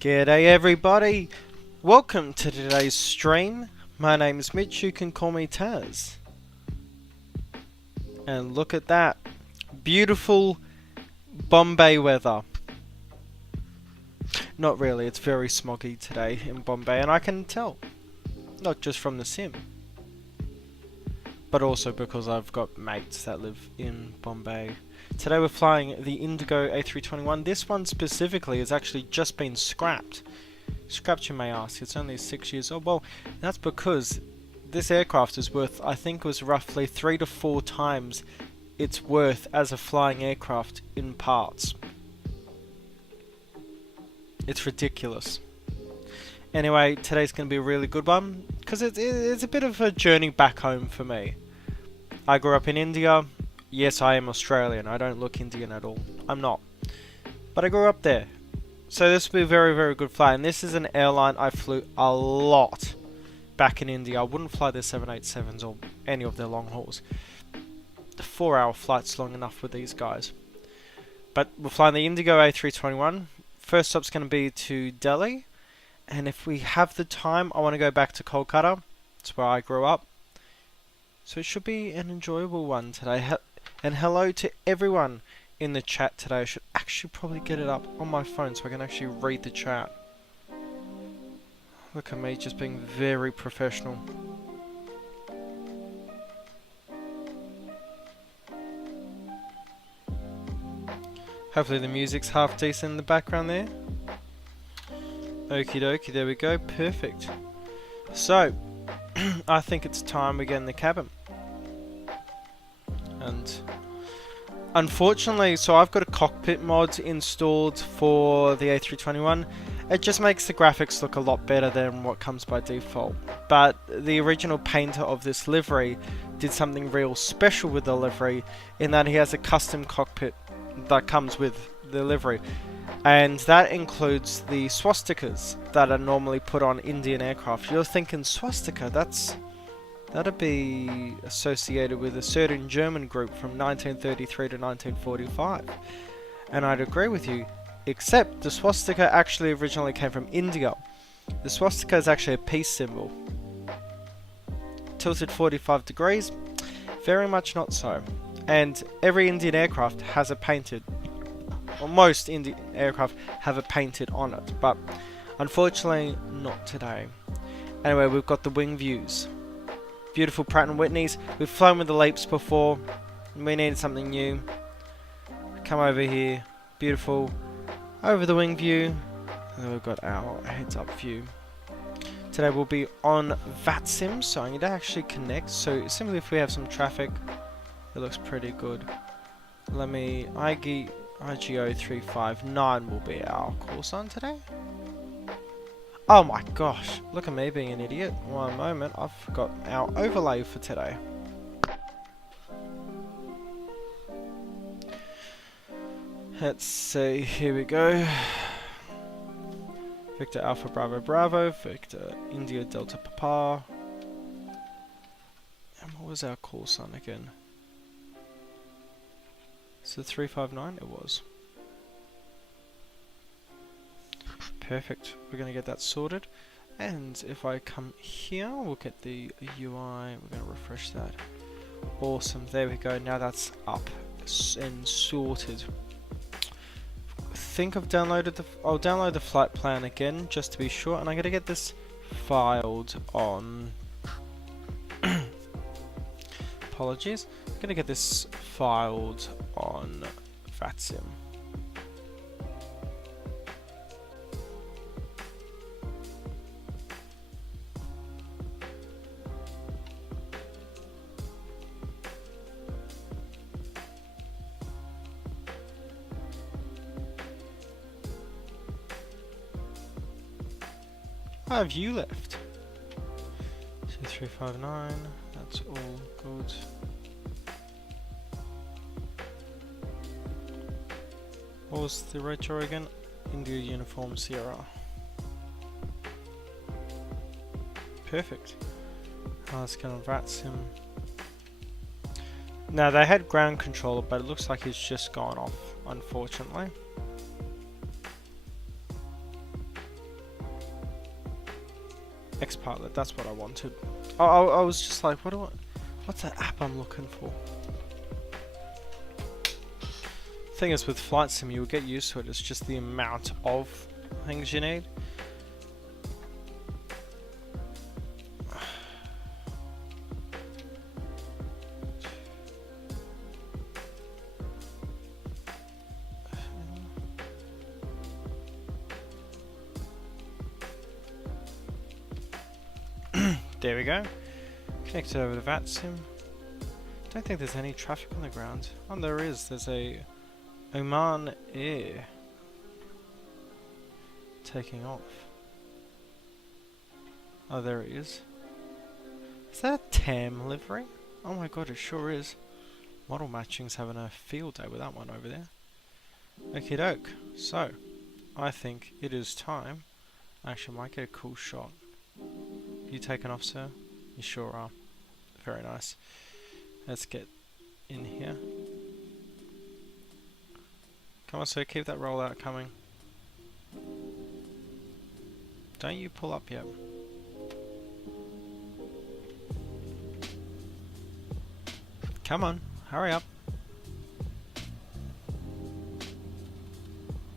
G'day everybody, welcome to today's stream. My name is Mitch, you can call me Taz. And look at that, beautiful Bombay weather. Not really, it's very smoggy today in Bombay, and I can tell. Not just from the sim, but also because I've got mates that live in Bombay. Today we're flying the Indigo A321. This one specifically has actually just been scrapped. Scrapped, you may ask, it's only 6 years old. Well, that's because this aircraft is worth, I think it was roughly 3 to 4 times its worth as a flying aircraft in parts. It's ridiculous. Anyway, today's going to be a really good one, because it's a bit of a journey back home for me. I grew up in India. Yes, I am Australian. I don't look Indian at all. I'm not. But I grew up there. So this will be a very, very good flight. And this is an airline I flew a lot back in India. I wouldn't fly their 787s or any of their long hauls. The 4-hour flight's long enough with these guys. But we're flying the Indigo A321. First stop's going to be to Delhi. And if we have the time, I want to go back to Kolkata. That's where I grew up. So it should be an enjoyable one today. And hello to everyone in the chat today. I should actually probably get it up on my phone so I can actually read the chat. Look at me just being very professional. Hopefully the music's half decent in the background there. Okie dokie, there we go, perfect. So, I think it's time we get in the cabin. And unfortunately, so I've got a cockpit mod installed for the A321. It just makes the graphics look a lot better than what comes by default. But the original painter of this livery did something real special with the livery, in that he has a custom cockpit that comes with the livery. And that includes the swastikas that are normally put on Indian aircraft. You're thinking, swastika, that'd be associated with a certain German group from 1933 to 1945. And I'd agree with you, except the swastika actually originally came from India. The swastika is actually a peace symbol. Tilted 45 degrees? Very much not so. And every Indian aircraft has it painted. Well, most Indian aircraft have it painted on it, but unfortunately not today. Anyway, we've got the wing views. Beautiful Pratt & Whitneys. We've flown with the Leaps before. We needed something new. Come over here. Beautiful. Over the wing view. And we've got our heads-up view. Today we'll be on VATSIM, so I need to actually connect. So simply if we have some traffic, it looks pretty good. Let me... IGO 359 will be our call sign today. Oh my gosh, look at me being an idiot. One moment, I've forgot our overlay for today. Let's see, here we go. Victor Alpha Bravo Bravo, Victor India Delta Papa. And what was our call sign again? So 359 it was. Perfect, we're going to get that sorted. And if I come here, we'll get the UI, we're going to refresh that. Awesome, there we go, now that's up and sorted. I think I've downloaded I'll download the flight plan again, just to be sure, and I'm going to get this filed on... Apologies, I'm going to get this filed on VATSIM. How have you left? 2359, that's all good. What was the retro again? India Uniform Sierra. Perfect. Let's get on VATSIM. Now they had ground controller, but it looks like it's just gone off, unfortunately. X-Pilot, that's what I wanted. I was just like, what's that app I'm looking for? Thing is, with Flight Sim, you'll get used to it. It's just the amount of things you need. There we go. Connected over to VATSIM. Don't think there's any traffic on the ground. Oh, there is. There's a Oman Air taking off. Oh, there it is. Is that a TAM livery? Oh my god, it sure is. Model Matching's having a field day with that one over there. Okie doke. So, I think it is time. Actually, I might get a cool shot. You taking off, sir? You sure are. Very nice. Let's get in here. Come on, sir, keep that rollout coming. Don't you pull up yet. Come on, hurry up.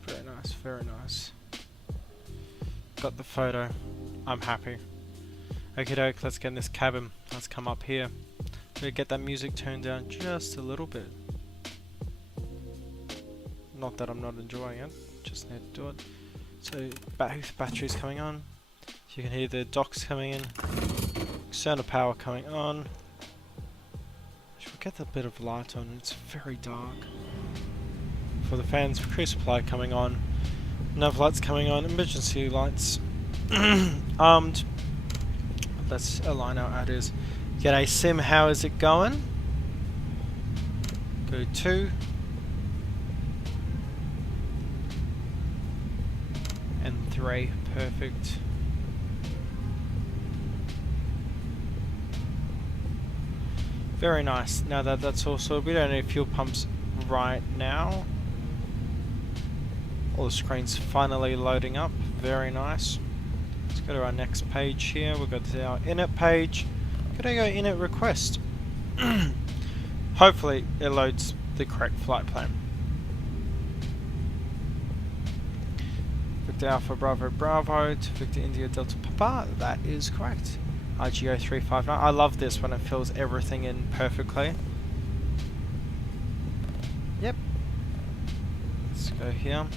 Very nice, very nice. Got the photo. I'm happy. Okie doke, let's get in this cabin. Let's come up here. So get that music turned down just a little bit. Not that I'm not enjoying it, just need to do it. So batteries coming on. You can hear the docks coming in. External power coming on. Should we get that bit of light on? It's very dark. For the fans, crew supply coming on. Nav lights coming on. Emergency lights. Armed. Let's align our adders. G'day Sim, how is it going? Go 2. And 3, perfect. Very nice. Now that that's all sorted, we don't need fuel pumps right now. All the screens finally loading up. Very nice. Let's go to our next page here. We've got our init page. Gonna go init request. Hopefully it loads the correct flight plan. Victor Alpha Bravo Bravo to Victor India Delta Papa. That is correct. RGO 359. I love this when it fills everything in perfectly. Yep. Let's go here.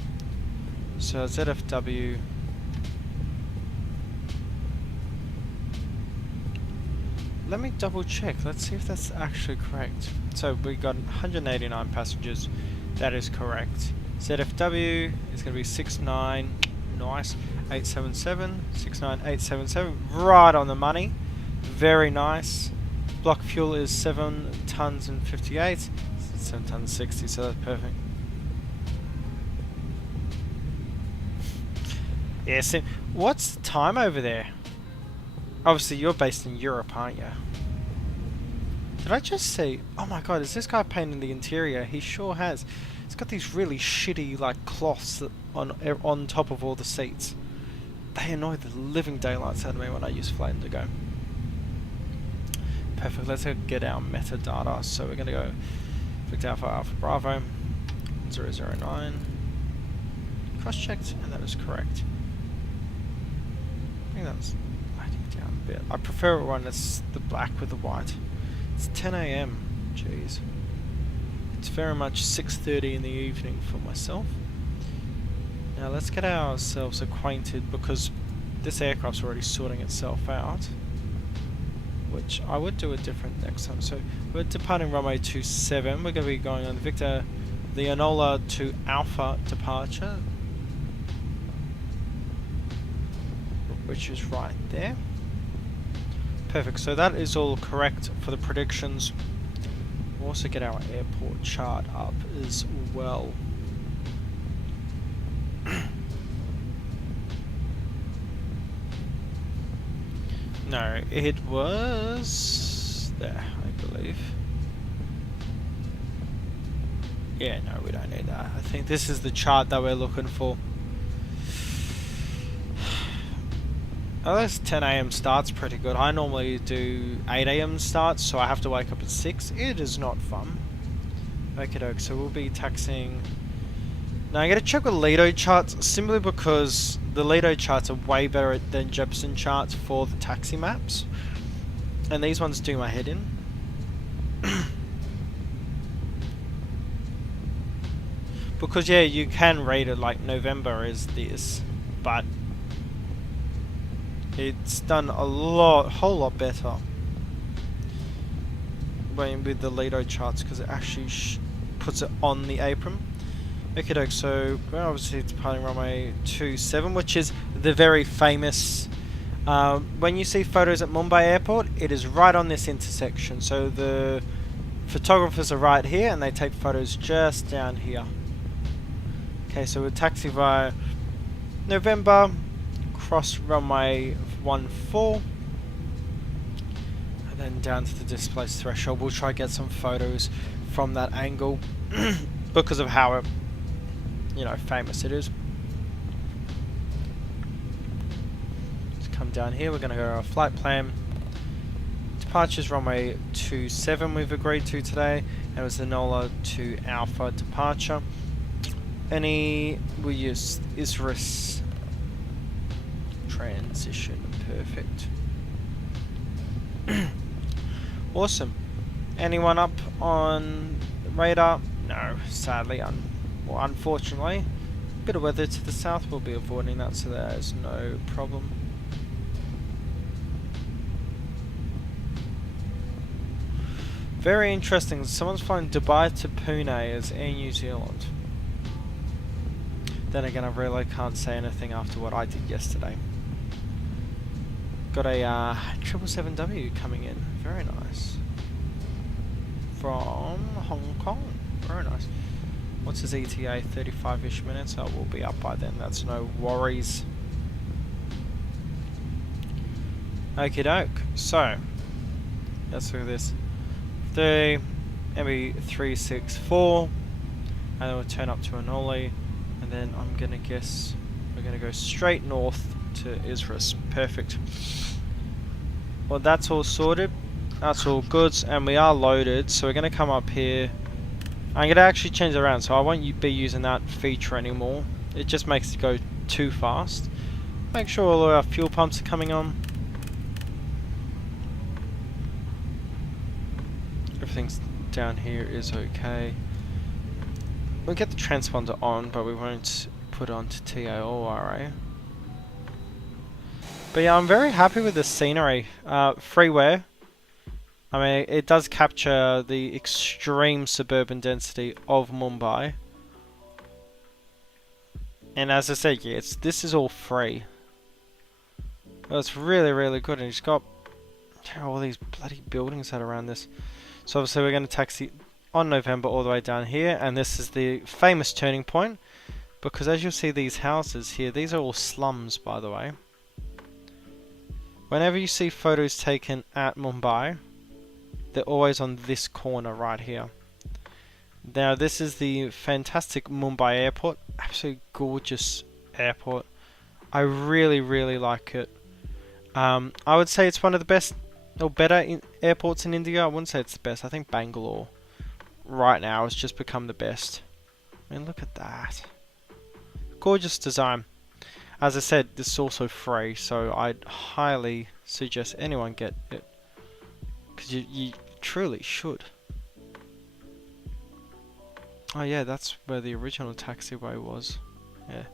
So ZFW. Let me double check. Let's see if that's actually correct. So we got 189 passengers. That is correct. ZFW is going to be 69. Nice. 877. 69877. Right on the money. Very nice. Block fuel is 7 tons and 58. 7 tons 60. So that's perfect. Yes. Yeah, what's the time over there? Obviously, you're based in Europe, aren't you? Did I just see... Oh my god, is this guy painting the interior? He sure has. It's got these really shitty, like, cloths on top of all the seats. They annoy the living daylights out of me when I use Flight Indigo. Perfect, let's get our metadata. So we're going to go Victor Alpha Alpha Bravo 009. Cross-checked, and that is correct. I think that was... down a bit. I prefer it when it's the black with the white. It's 10 AM. Jeez. It's very much 6:30 in the evening for myself. Now let's get ourselves acquainted because this aircraft's already sorting itself out. Which I would do it different next time. So we're departing runway 27. We're going to be going on Victor Leonola to Alpha departure. Which is right there. Perfect, so that is all correct for the predictions. We'll also get our airport chart up as well. No, it was there, I believe. Yeah, no, we don't need that. I think this is the chart that we're looking for. At least 10 AM starts pretty good. I normally do 8 AM starts, so I have to wake up at 6. It is not fun. Okie doke, so we'll be taxiing. Now I gotta check with Lido charts simply because the Lido charts are way better than Jepson charts for the taxi maps. And these ones do my head in. Because yeah, you can rate it like November is this, but it's done a whole lot better with the Lido charts because it actually puts it on the apron. Okay, doke, so we're obviously departing runway 27, which is the very famous. When you see photos at Mumbai airport, it is right on this intersection. So the photographers are right here, and they take photos just down here. Okay, so we'll taxi via November, cross runway 14, and then down to the displaced threshold. We'll try to get some photos from that angle because of how famous it is. Let's come down here. We're going to go to our flight plan. Departures runway 27 we've agreed to today, and it was the NOLA to Alpha departure. We'll use ISRIS transition. Perfect. Awesome. Anyone up on radar? No, sadly, unfortunately. Bit of weather to the south, we'll be avoiding that, so there's no problem. Very interesting. Someone's flying Dubai to Pune as Air New Zealand. Then again, I really can't say anything after what I did yesterday. Got a 777W coming in. Very nice. From Hong Kong. Very nice. What's his ETA? 35-ish minutes. Oh, we'll be up by then. That's no worries. Okie doke. So, let's look at this. The MB364. And then we'll turn up to an Ollie. And then I'm going to guess we're going to go straight north to ISRIS. Perfect. Well, that's all sorted. That's all good. And we are loaded. So we're going to come up here. I'm going to actually change it around. So I won't be using that feature anymore. It just makes it go too fast. Make sure all of our fuel pumps are coming on. Everything's down here is okay. We'll get the transponder on, but we won't put it onto TAGORE. But yeah, I'm very happy with the scenery. Freeware. I mean, it does capture the extreme suburban density of Mumbai. And as I said, yeah, this is all free. Well, it's really, really good. And it's got all these bloody buildings that are around this. So obviously we're going to taxi on November all the way down here, and this is the famous turning point because as you'll see these houses here, these are all slums by the way. Whenever you see photos taken at Mumbai, they're always on this corner right here. Now this is the fantastic Mumbai airport, absolutely gorgeous airport. I really, really like it. I would say it's one of the best or better airports in India. I wouldn't say it's the best. I think Bangalore right now has just become the best. I mean, look at that. Gorgeous design. As I said, this is also free, so I'd highly suggest anyone get it. Because you truly should. Oh yeah, that's where the original taxiway was. Yeah.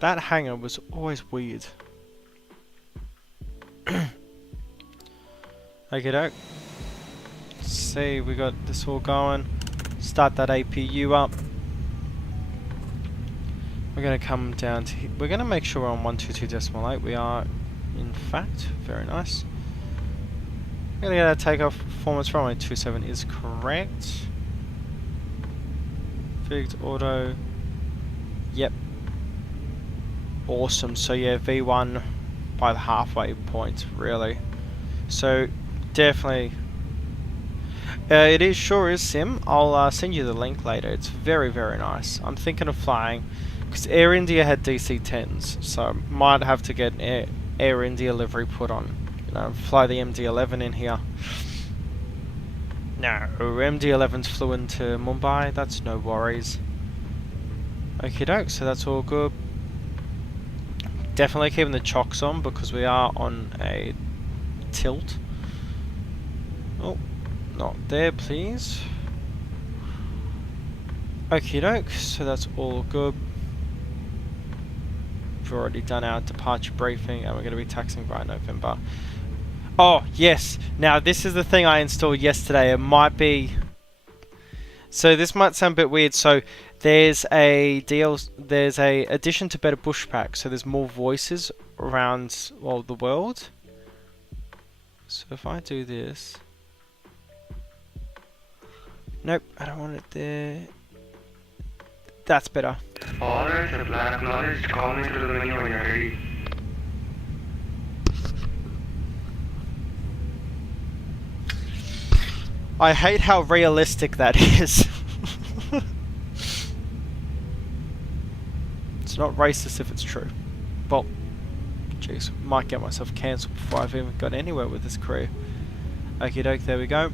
That hangar was always weird. Okay, doke. See, we got this all going. Start that APU up. We're going to come down to... We're going to make sure we're on 122.8. We are, in fact. Very nice. We're going to get our takeoff performance. Runway 27 is correct. Fixed auto. Yep. Awesome. So yeah, V1 by the halfway point, really. So definitely... it sure is sim. I'll send you the link later. It's very, very nice. I'm thinking of flying Because Air India had DC-10s, so I might have to get an Air India livery put on. You know, fly the MD-11 in here. No, MD-11's flew into Mumbai, that's no worries. Okie doke, so that's all good. Definitely keeping the chocks on because we are on a tilt. Oh, not there, please. Okie doke, so that's all good. We've already done our departure briefing and we're going to be taxiing by November. Oh, yes. Now, this is the thing I installed yesterday. It might be... So, this might sound a bit weird. So, there's a addition to Better Bushpack. So, there's more voices around, well, the world. So, if I do this... Nope, I don't want it there. That's better. Alright, the plan acknowledged. Call me to the menu when you're ready. I hate how realistic that is. It's not racist if it's true. Well, jeez, might get myself cancelled before I've even got anywhere with this career. Okie doke, there we go.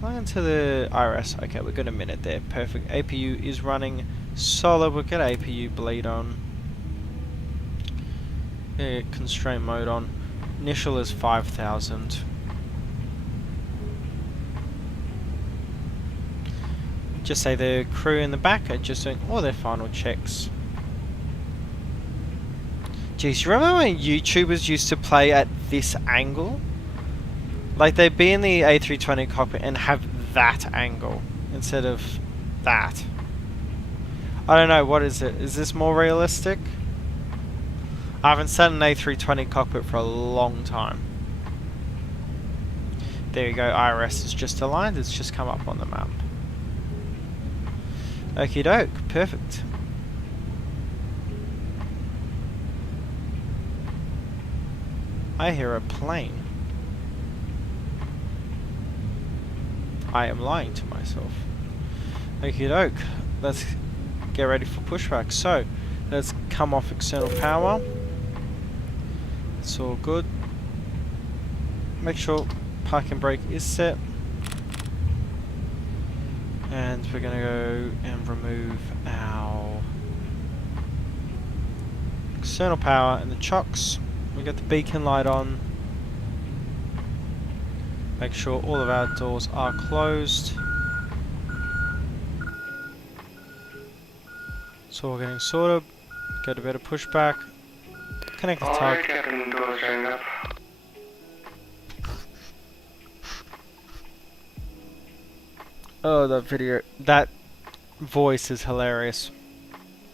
Going into the IRS. Okay, we've got a minute there. Perfect. APU is running solid. We'll get APU bleed on. Constraint mode on. Initial is 5,000. Just say the crew in the back are just doing all their final checks. Jeez, you remember when YouTubers used to play at this angle? Like they'd be in the A320 cockpit and have that angle instead of that. I don't know, what is it? Is this more realistic? I haven't sat in an A320 cockpit for a long time. There you go, IRS is just aligned, it's just come up on the map. Okie doke, perfect. I hear a plane. I am lying to myself. Okie doke, let's get ready for pushback. So, let's come off external power. It's all good. Make sure parking brake is set. And we're going to go and remove our external power and the chocks. We got the beacon light on. Make sure all of our doors are closed. So we're getting sorted. Go to better pushback. Connect the tug. Alright, Captain, doors showing up. Oh, that video, that voice is hilarious.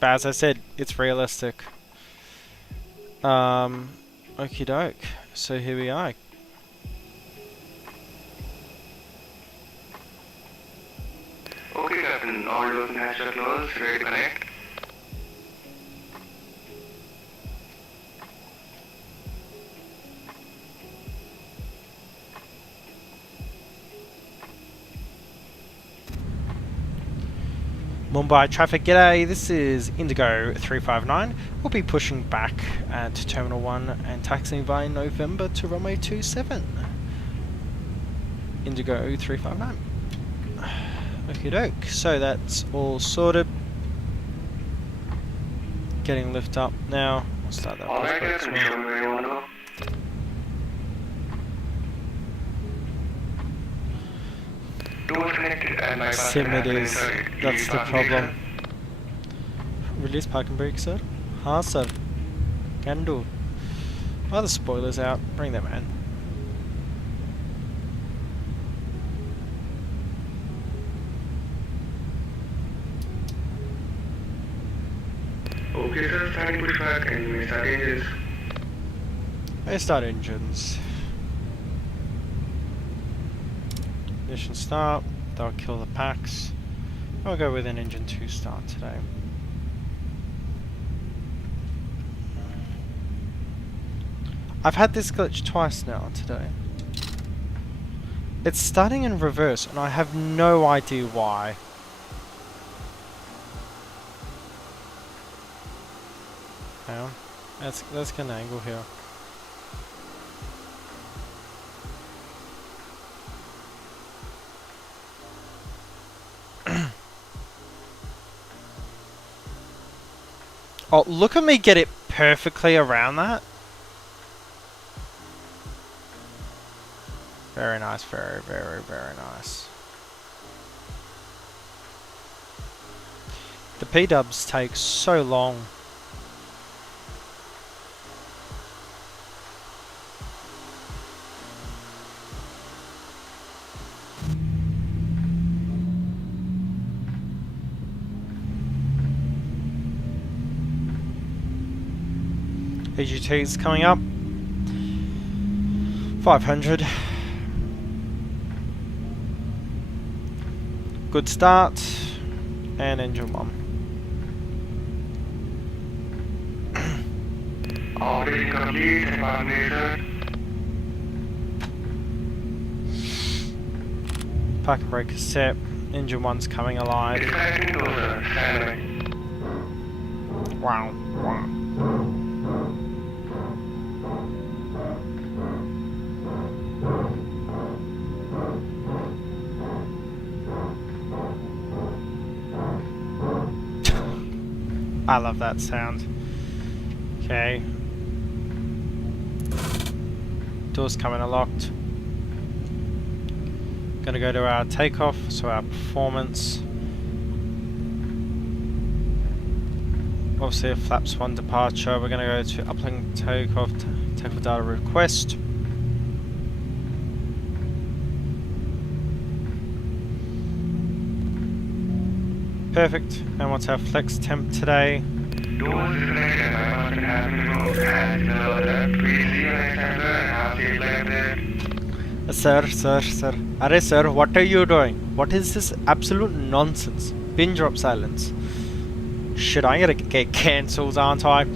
But as I said, it's realistic. Okie doke. So here we are. Okay, Captain, all doors and hatches are closed, ready to connect. Mumbai traffic, g'day, this is Indigo 359. We'll be pushing back to Terminal 1 and taxiing by November to runway 27. Indigo 359. Okie doke, so that's all sorted. Getting lift up now. We'll start that Alright, pushback as Captain, well. show me where you want to go. Doors connected and my Sim it is, that's the problem. Release parking brake, sir? Ha, sir. Can do. Are the spoilers out? Bring them in. Okay, sir, starting pushback and you may start engines. They start engines. Ignition start. They'll kill the packs. I'll go with an engine 2 start today. I've had this glitch twice now today. It's starting in reverse and I have no idea why. Hang on. Let's get an angle here. Oh, look at me get it perfectly around that. Very nice, very, very, very nice. The P-dubs take so long. EGT's coming up. 500. Good start. And engine 1. Operation complete, information. Parking brake is set. Engine 1's coming alive. Disconnecting closer, standby. Wow, wow. I love that sound. Okay. Doors coming unlocked. Gonna go to our takeoff, so our performance. Obviously a flaps 1 departure. We're gonna go to uplink takeoff data request. Perfect. And what's our flex temp today? Doors disconnected, I must have removed. And please see you next time, sir, and have a safe flight there. Sir. Arre sir, what are you doing? What is this absolute nonsense? Pin drop silence. Shit, I'm gonna get cancelled, aren't I?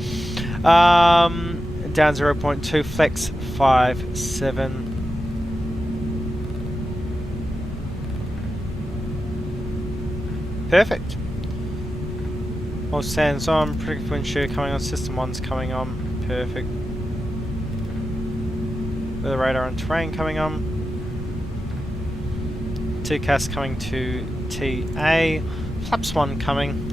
Down 0.2, flex 5-7. Perfect. All stands on, predictive wind shear coming on, system 1's coming on. Perfect. With the radar and terrain coming on. TCAS coming to TA. Flaps 1 coming.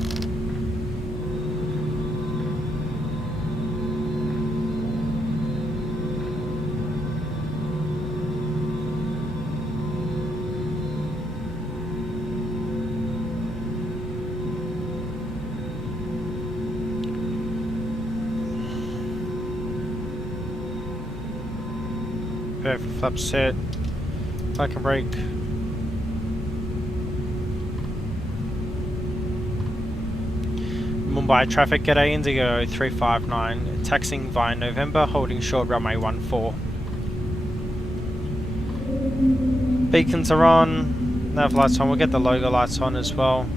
Perfect, flaps set. Parking brake. Mumbai traffic, G'day Indigo 359, taxiing via November, holding short runway 14. Beacons are on, nav lights on, we'll get the logo lights on as well.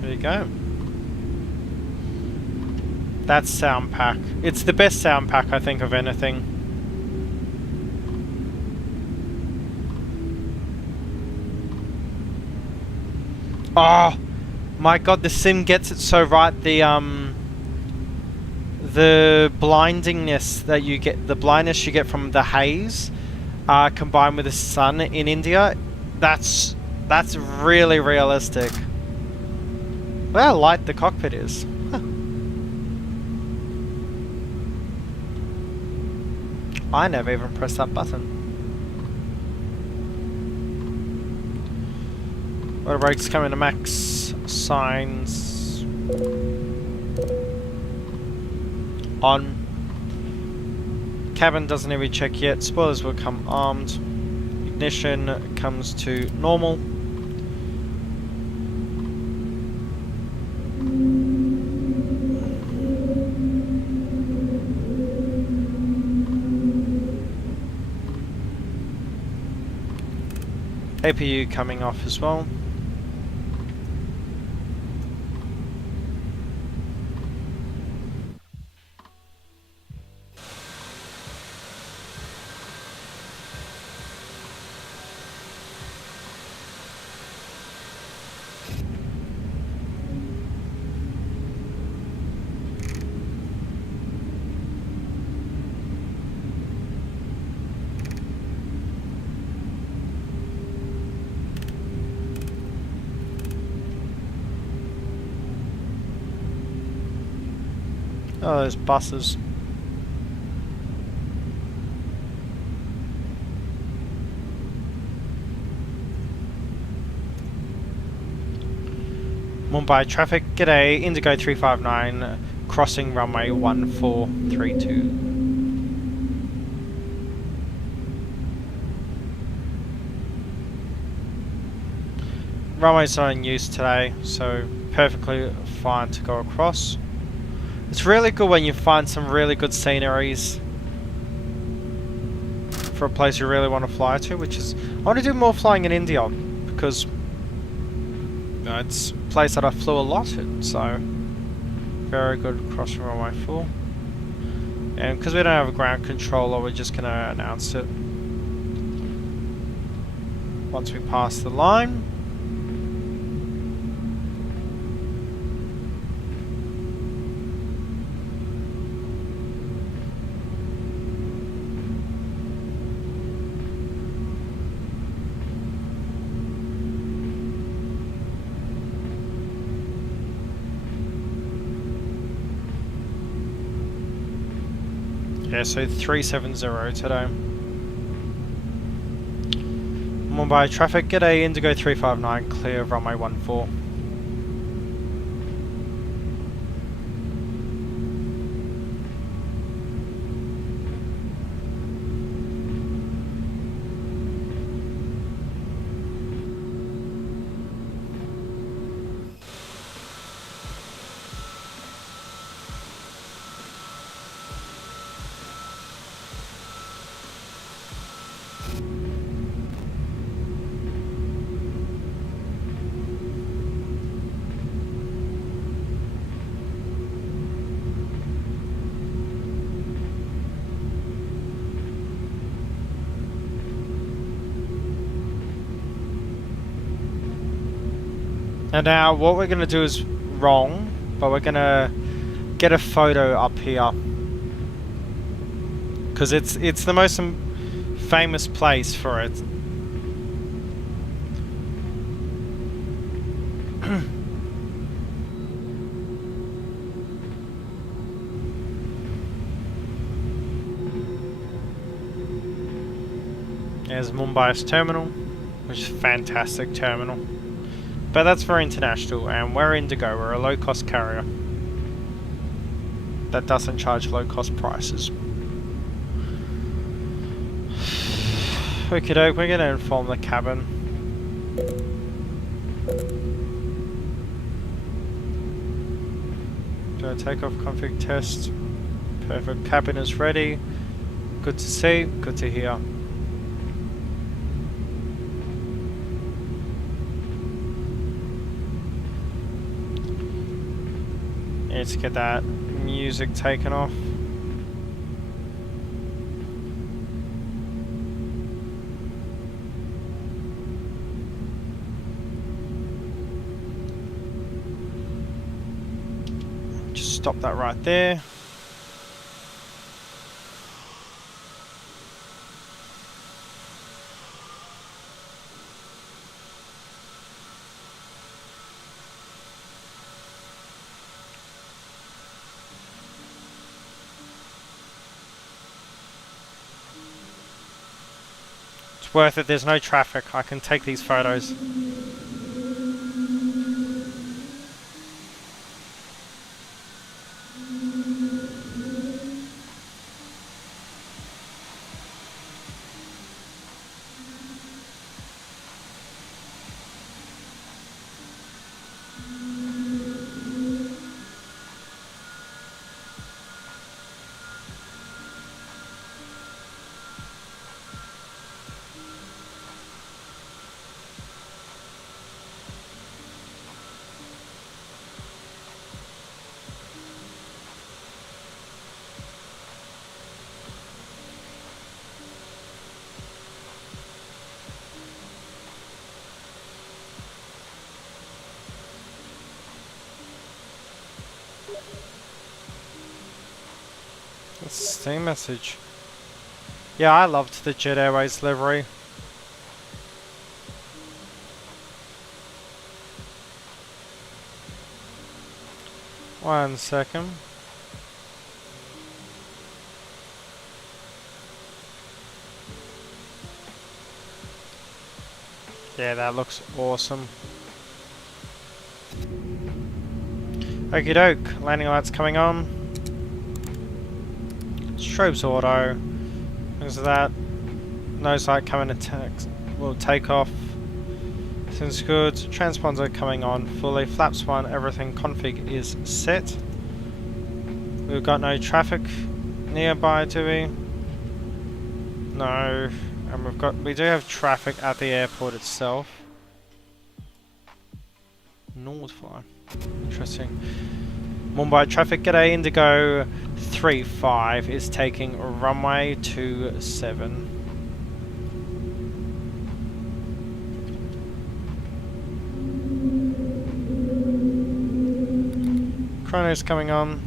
There you go. That's sound pack. It's the best sound pack I think of anything. Oh my god, the sim gets it so right. The blindingness that you get, the blindness you get from the haze, combined with the sun in India, that's really realistic. Look how light the cockpit is. Huh. I never even pressed that button. Auto brakes coming to max. Signs on. Cabin doesn't even check yet. Spoilers will come armed. Ignition comes to normal. APU coming off as well. Oh, those buses. Mumbai traffic, g'day, Indigo 359, crossing runway 1432. Runway's not in use today, so perfectly fine to go across. It's really good when you find some really good sceneries for a place you really want to fly to, which is... I want to do more flying in India, because it's a place that I flew a lot in, so... Very good crossing runway 4. And because we don't have a ground controller, we're just going to announce it once we pass the line. Yeah, so 370 today. Mumbai traffic, g'day, Indigo 359, clear of runway 14. And now what we're going to do is wrong, but we're going to get a photo up here. Because it's the most famous place for it. There's Mumbai's terminal, which is a fantastic terminal. But that's for international, and we're Indigo, we're a low-cost carrier that doesn't charge low-cost prices. Okie doke, we're going to inform the cabin. Do a takeoff config test. Perfect, cabin is ready. Good to see, good to hear. Need to get that music taken off. Just stop that right there. It's worth it, there's no traffic, I can take these photos. Same message. Yeah, I loved the Jet Airways livery. One second. Yeah, that looks awesome. Okie doke, landing lights coming on. Strobes auto. Is that nose light coming to will take off. Seems good. Transponder coming on fully. Flaps 1, everything config is set. We've got no traffic nearby, do we? No. And we do have traffic at the airport itself. North fly. Interesting. Mumbai traffic, g'day, Indigo 35 is taking runway 27. Chrono's coming on.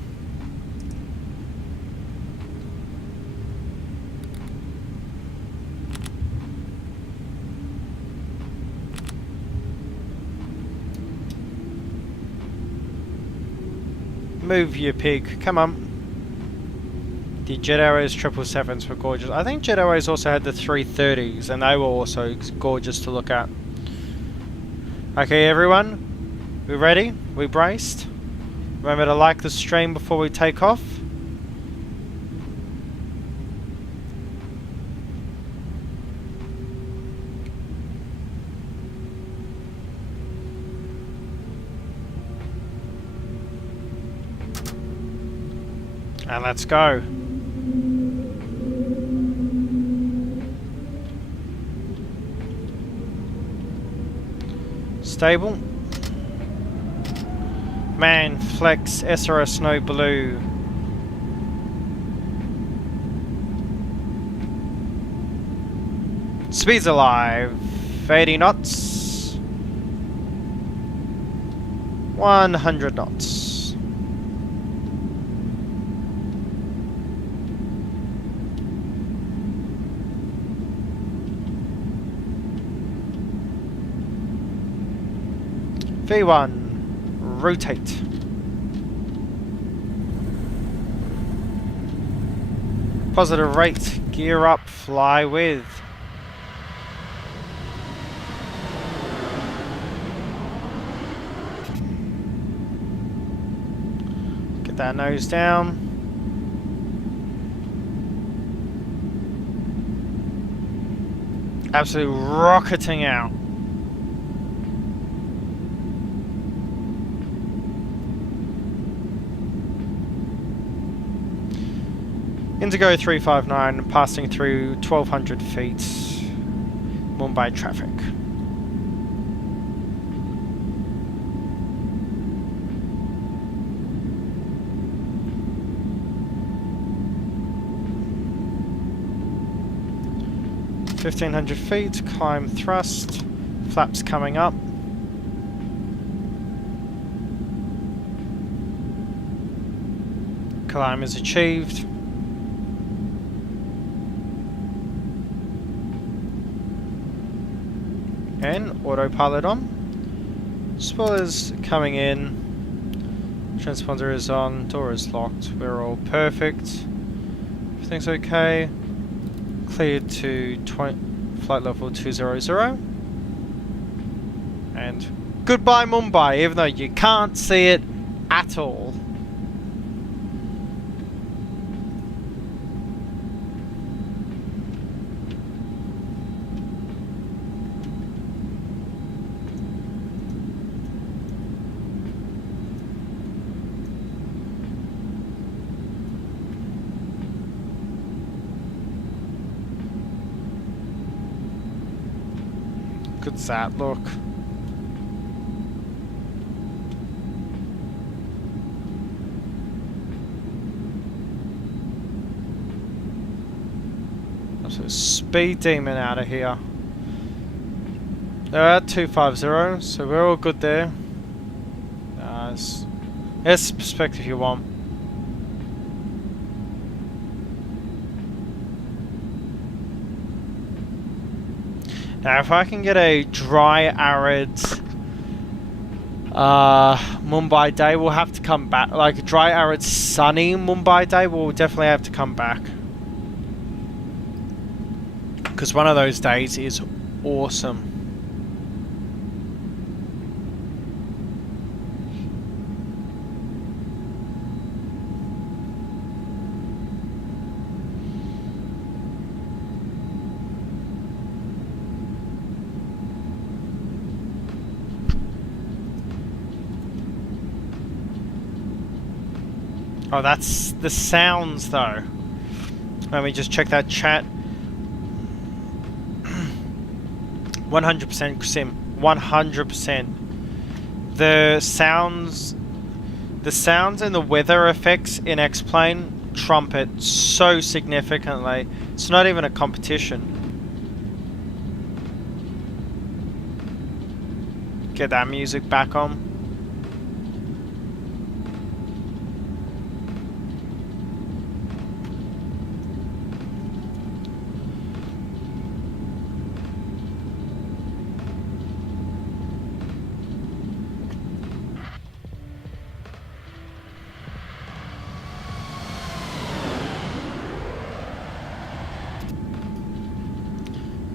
Move, you pig. Come on. The Jet Airways 777s were gorgeous. I think Jet Airways also had the 330s, and they were also gorgeous to look at. Okay, everyone. We ready? We braced? Remember to like the stream before we take off. And let's go. Stable. Man, flex, SRS no blue. Speed's alive. 80 knots. 100 knots. V1, rotate. Positive rate, gear up, fly with. Get that nose down. Absolutely rocketing out. Indigo 359 passing through 1200 feet. Mumbai traffic. (1500 feet), climb thrust, flaps coming up. Climb is achieved. And autopilot on. Spoilers coming in. Transponder is on. Door is locked. We're all perfect. Everything's okay. Cleared to flight level 200. And goodbye Mumbai, even though you can't see it at all. Good's that look? So speed demon out of here. They're at 250, so we're all good there. It's the perspective you want. Now if I can get a dry, arid Mumbai day, we'll have to come back. Like a dry, arid, sunny Mumbai day, we'll definitely have to come back. Because one of those days is awesome. Oh, that's the sounds though. Let me just check that chat. 100% sim. 100%. The sounds and the weather effects in X-Plane trumpet so significantly. It's not even a competition. Get that music back on.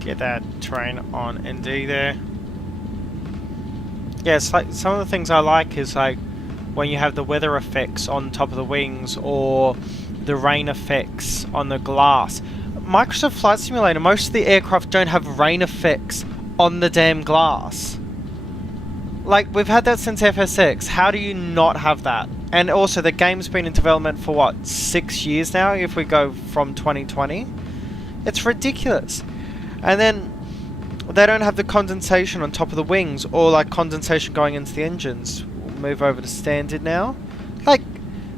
Get that terrain on ND there. Yeah, it's like some of the things I like is like when you have the weather effects on top of the wings or the rain effects on the glass. Microsoft Flight Simulator, most of the aircraft don't have rain effects on the damn glass. Like, we've had that since FSX. How do you not have that? And also, the game's been in development for what, 6 years now, if we go from 2020? It's ridiculous. And then they don't have the condensation on top of the wings or like condensation going into the engines. We'll move over to standard now. Like,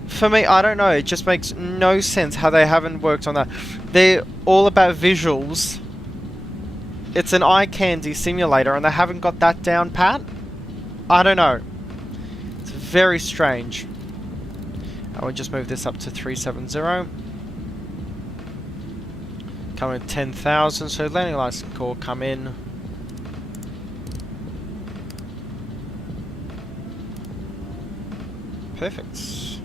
for me, I don't know. It just makes no sense how they haven't worked on that. They're all about visuals. It's an eye candy simulator and they haven't got that down pat. I don't know. It's very strange. I will just move this up to 370. Coming at 10,000, so landing lights can all come in. Perfect.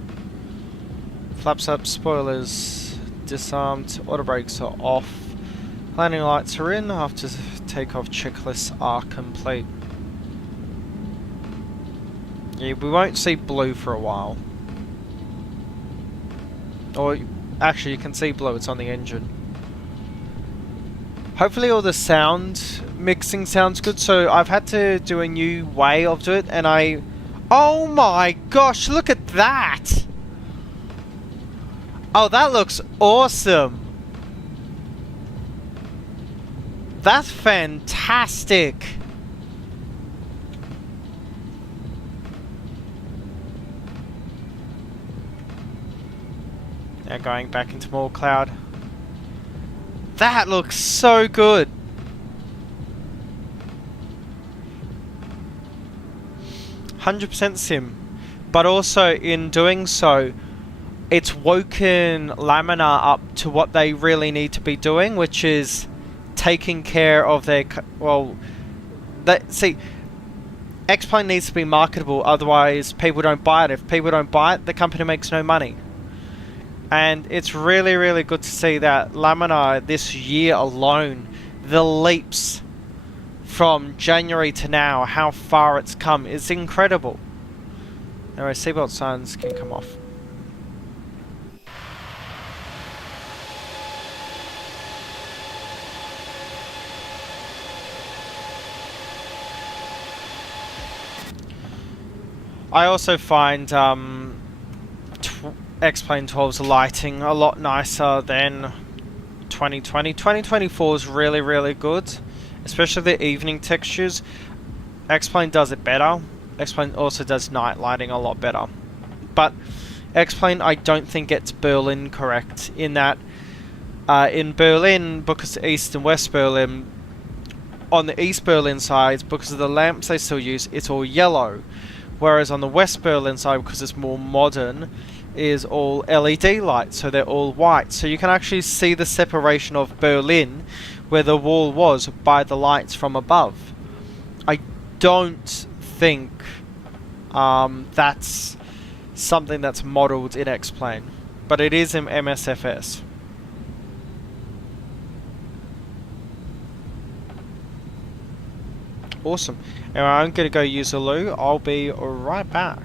Flaps up, spoilers disarmed, auto brakes are off. Landing lights are in after takeoff checklists are complete. Yeah, we won't see blue for a while. Or, actually you can see blue, it's on the engine. Hopefully all the sound mixing sounds good. So I've had to do a new way of doing it and oh my gosh, look at that! Oh, that looks awesome! That's fantastic! Now going back into more cloud. That looks so good. %100% sim, but also in doing so, it's woken Laminar up to what they really need to be doing, which is taking care of their see, X-Plane needs to be marketable, otherwise people don't buy it. If people don't buy it, the company makes no money. And it's really, really good to see that Laminar this year alone, the leaps from January to now, how far it's come, is incredible. Anyway, seatbelt signs can come off. I also find X-Plane 12's lighting a lot nicer than 2020. 2024 is really, really good, especially the evening textures. X-Plane does it better. X-Plane also does night lighting a lot better. But X-Plane, I don't think gets Berlin correct in that in Berlin, because East and West Berlin, on the East Berlin side, because of the lamps they still use, it's all yellow. Whereas on the West Berlin side, because it's more modern, is all LED lights, so they're all white. So you can actually see the separation of Berlin, where the wall was, by the lights from above. I don't think that's something that's modelled in X-Plane, but it is in MSFS. Awesome. Anyway, I'm going to go use a loo. I'll be right back.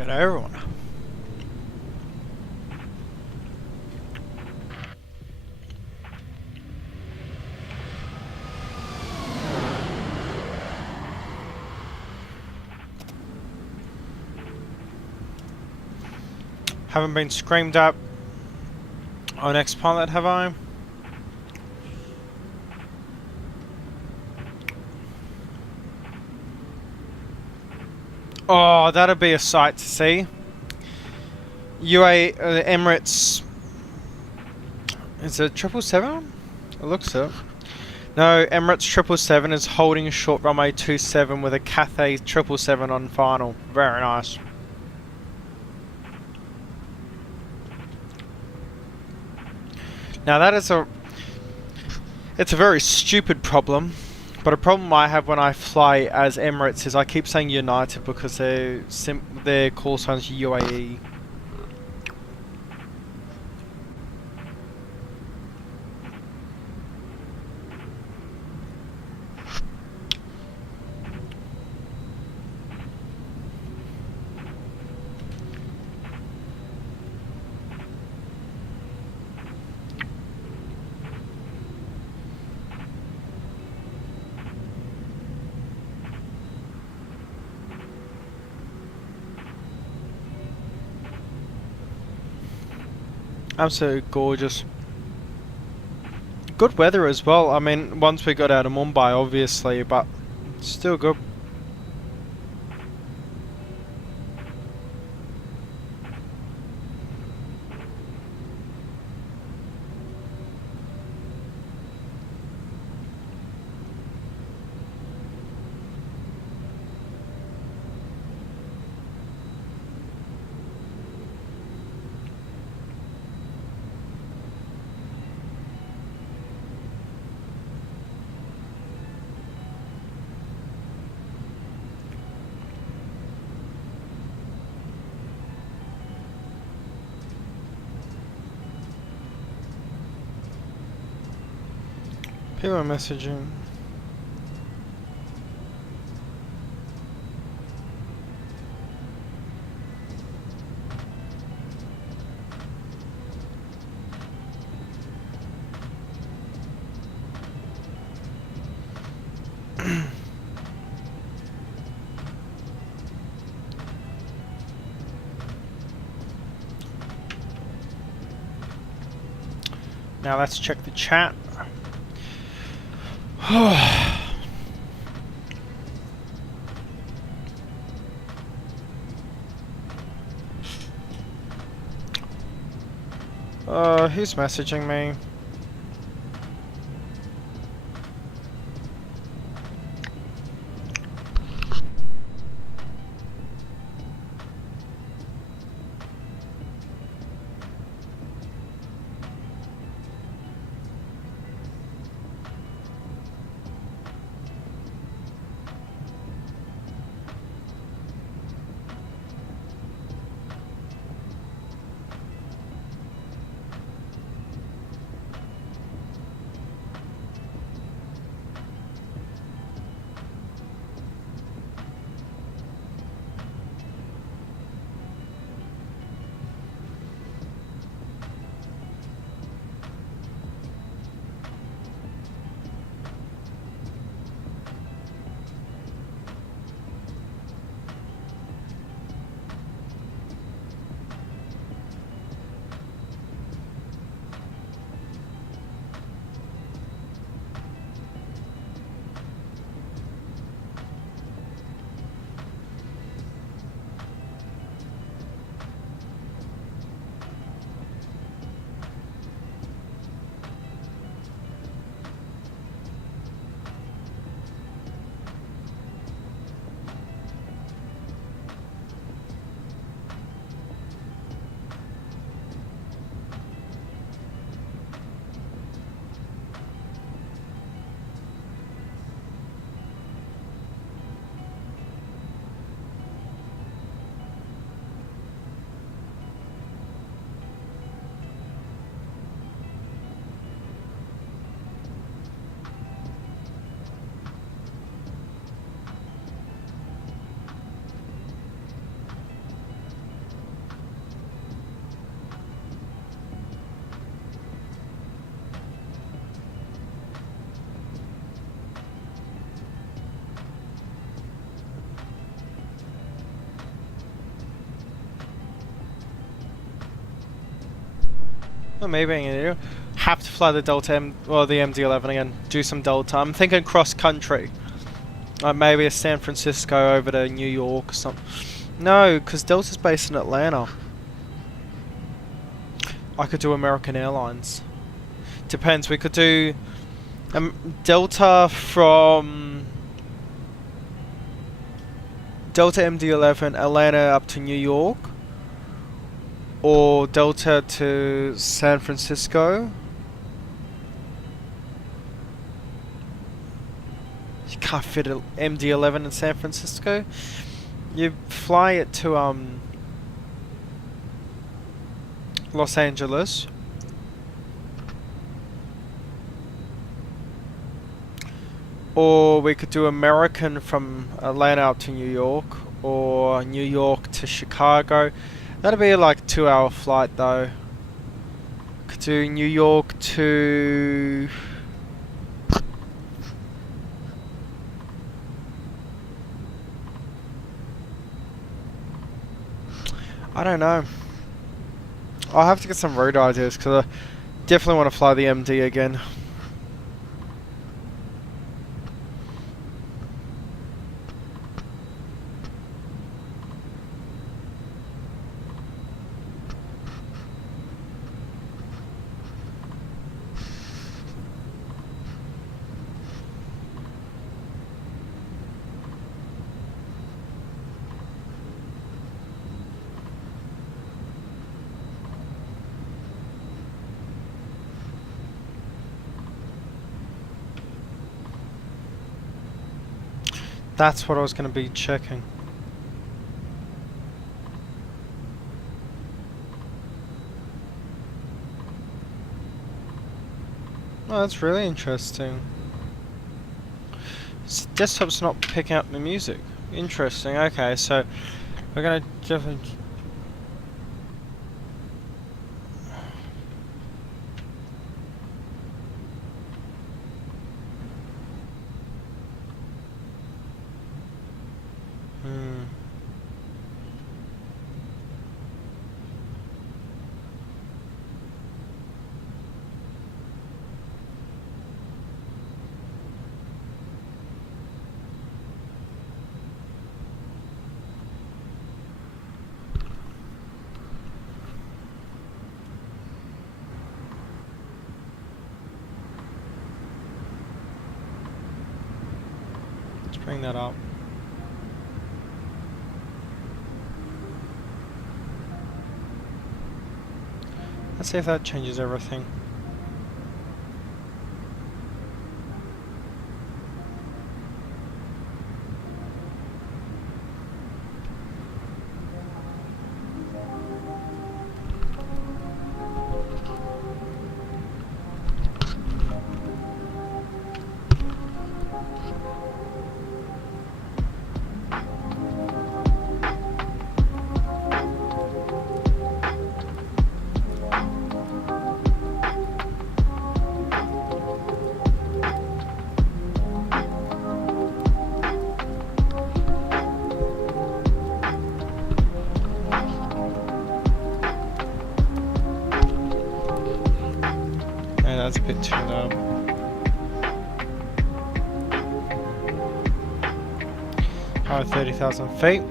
Got everyone. Haven't been screamed at on X-Pilot, have I? Oh, that'd be a sight to see. Emirates. Is it 777? It looks it. No, Emirates 777 is holding a short runway 27 with a Cathay 777 on final. Very nice. Now that is it's a very stupid problem, but a problem I have when I fly as Emirates is I keep saying United because their call sign's UAE. Absolutely gorgeous. Good weather as well. I mean, once we got out of Mumbai, obviously, but still good. People are messaging. Now let's check the chat. Who's messaging me? Well, maybe I'm gonna have to fly the Delta or the MD-11 again. Do some Delta. I'm thinking cross country. Like maybe a San Francisco over to New York or something. No, because Delta's based in Atlanta. I could do American Airlines. Depends. We could do Delta from Delta MD-11 Atlanta up to New York, or Delta to San Francisco. You can't fit an MD-11 in San Francisco. You fly it to Los Angeles. Or we could do American from Atlanta up to New York, or New York to Chicago. That'd be like a 2-hour flight though. Could do New York to I don't know. I'll have to get some route ideas because I definitely want to fly the MD again. That's what I was going to be checking. Oh, that's really interesting. Desktop's not picking up the music. Interesting. Okay, so we're going to definitely. Bring that up. Let's see if that changes everything. That's a bit too low. Oh, 30,000 feet.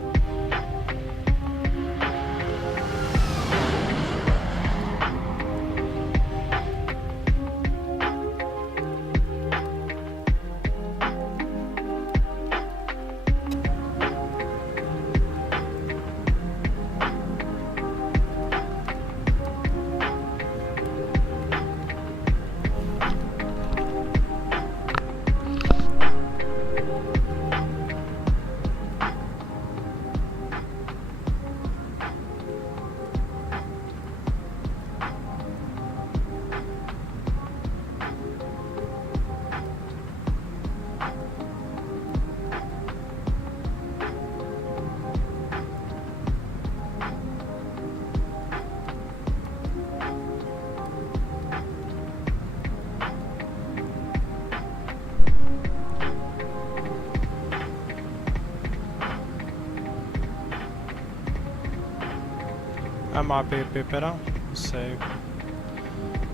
That might be a bit better. So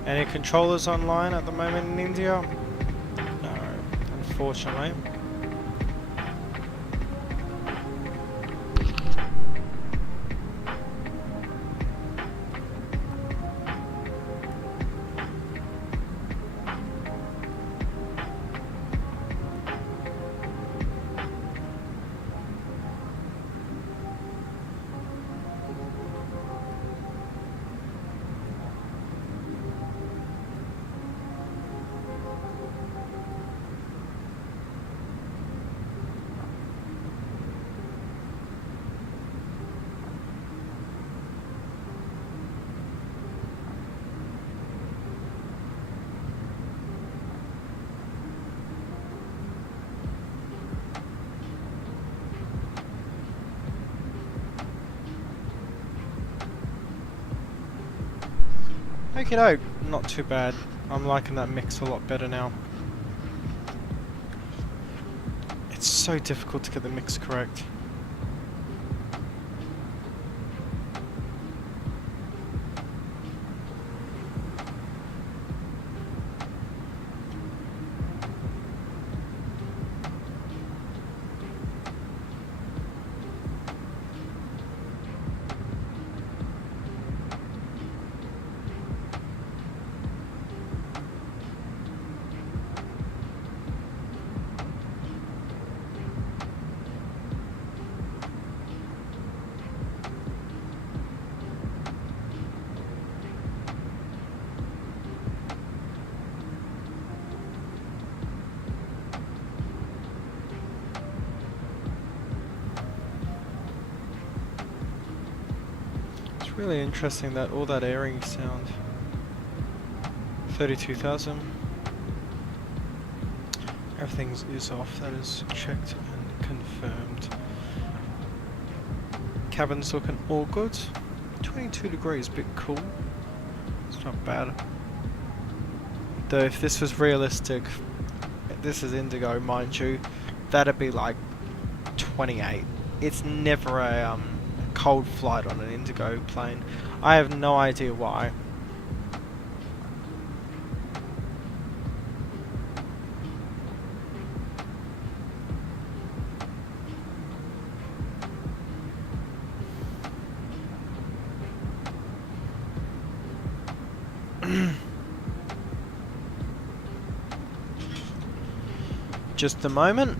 Any controllers online at the moment in India? No, unfortunately. Okay, no, not too bad. I'm liking that mix a lot better now. It's so difficult to get the mix correct. Really interesting that all that airing sound. 32,000. Everything is off. That is checked and confirmed. Cabin's looking all good. 22 degrees, a bit cool. It's not bad. Though if this was realistic, this is Indigo, mind you, that'd be like 28. It's never a cold flight on an Indigo plane. I have no idea why. Just a moment.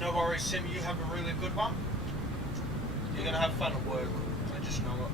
No worries, Sim, you have a really good one. You're going to have fun at work, I just know it.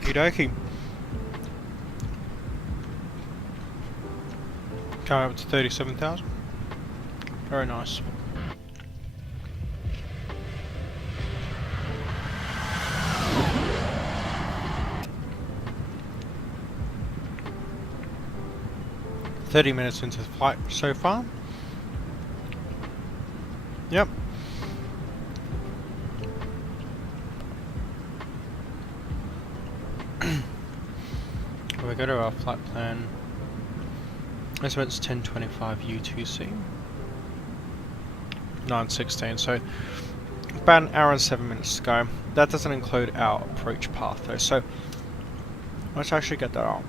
Okie dokie. Going up to 37,000. Very nice. $30 into the flight so far. Yep. We go to our flight plan. This one's 1025 U2C. 9:16, so about an hour and 7 minutes to go. That doesn't include our approach path though, so let's actually get that on.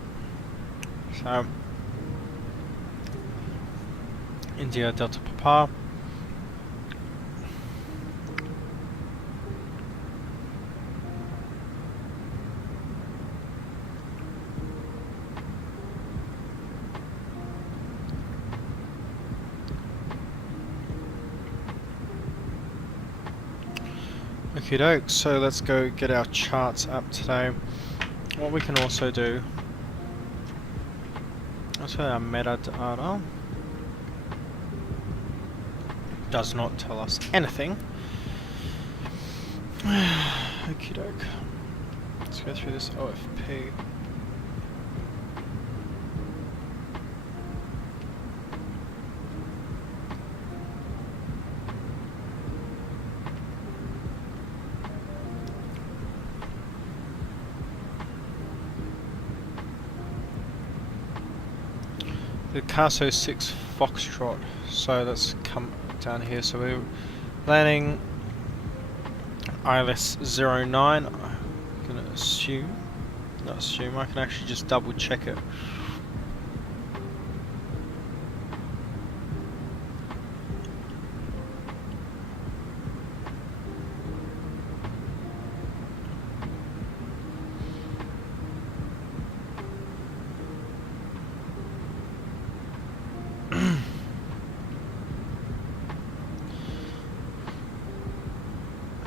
So, India Delta Papa. Okie doke, so let's go get our charts up today. What we can also do, let's go our metadata. Does not tell us anything. Okie doke. Let's go through this OFP. The Caso 6 Foxtrot. So let's come down here. So we're landing ILS 09. I'm gonna assume, not assume, I can actually just double check it.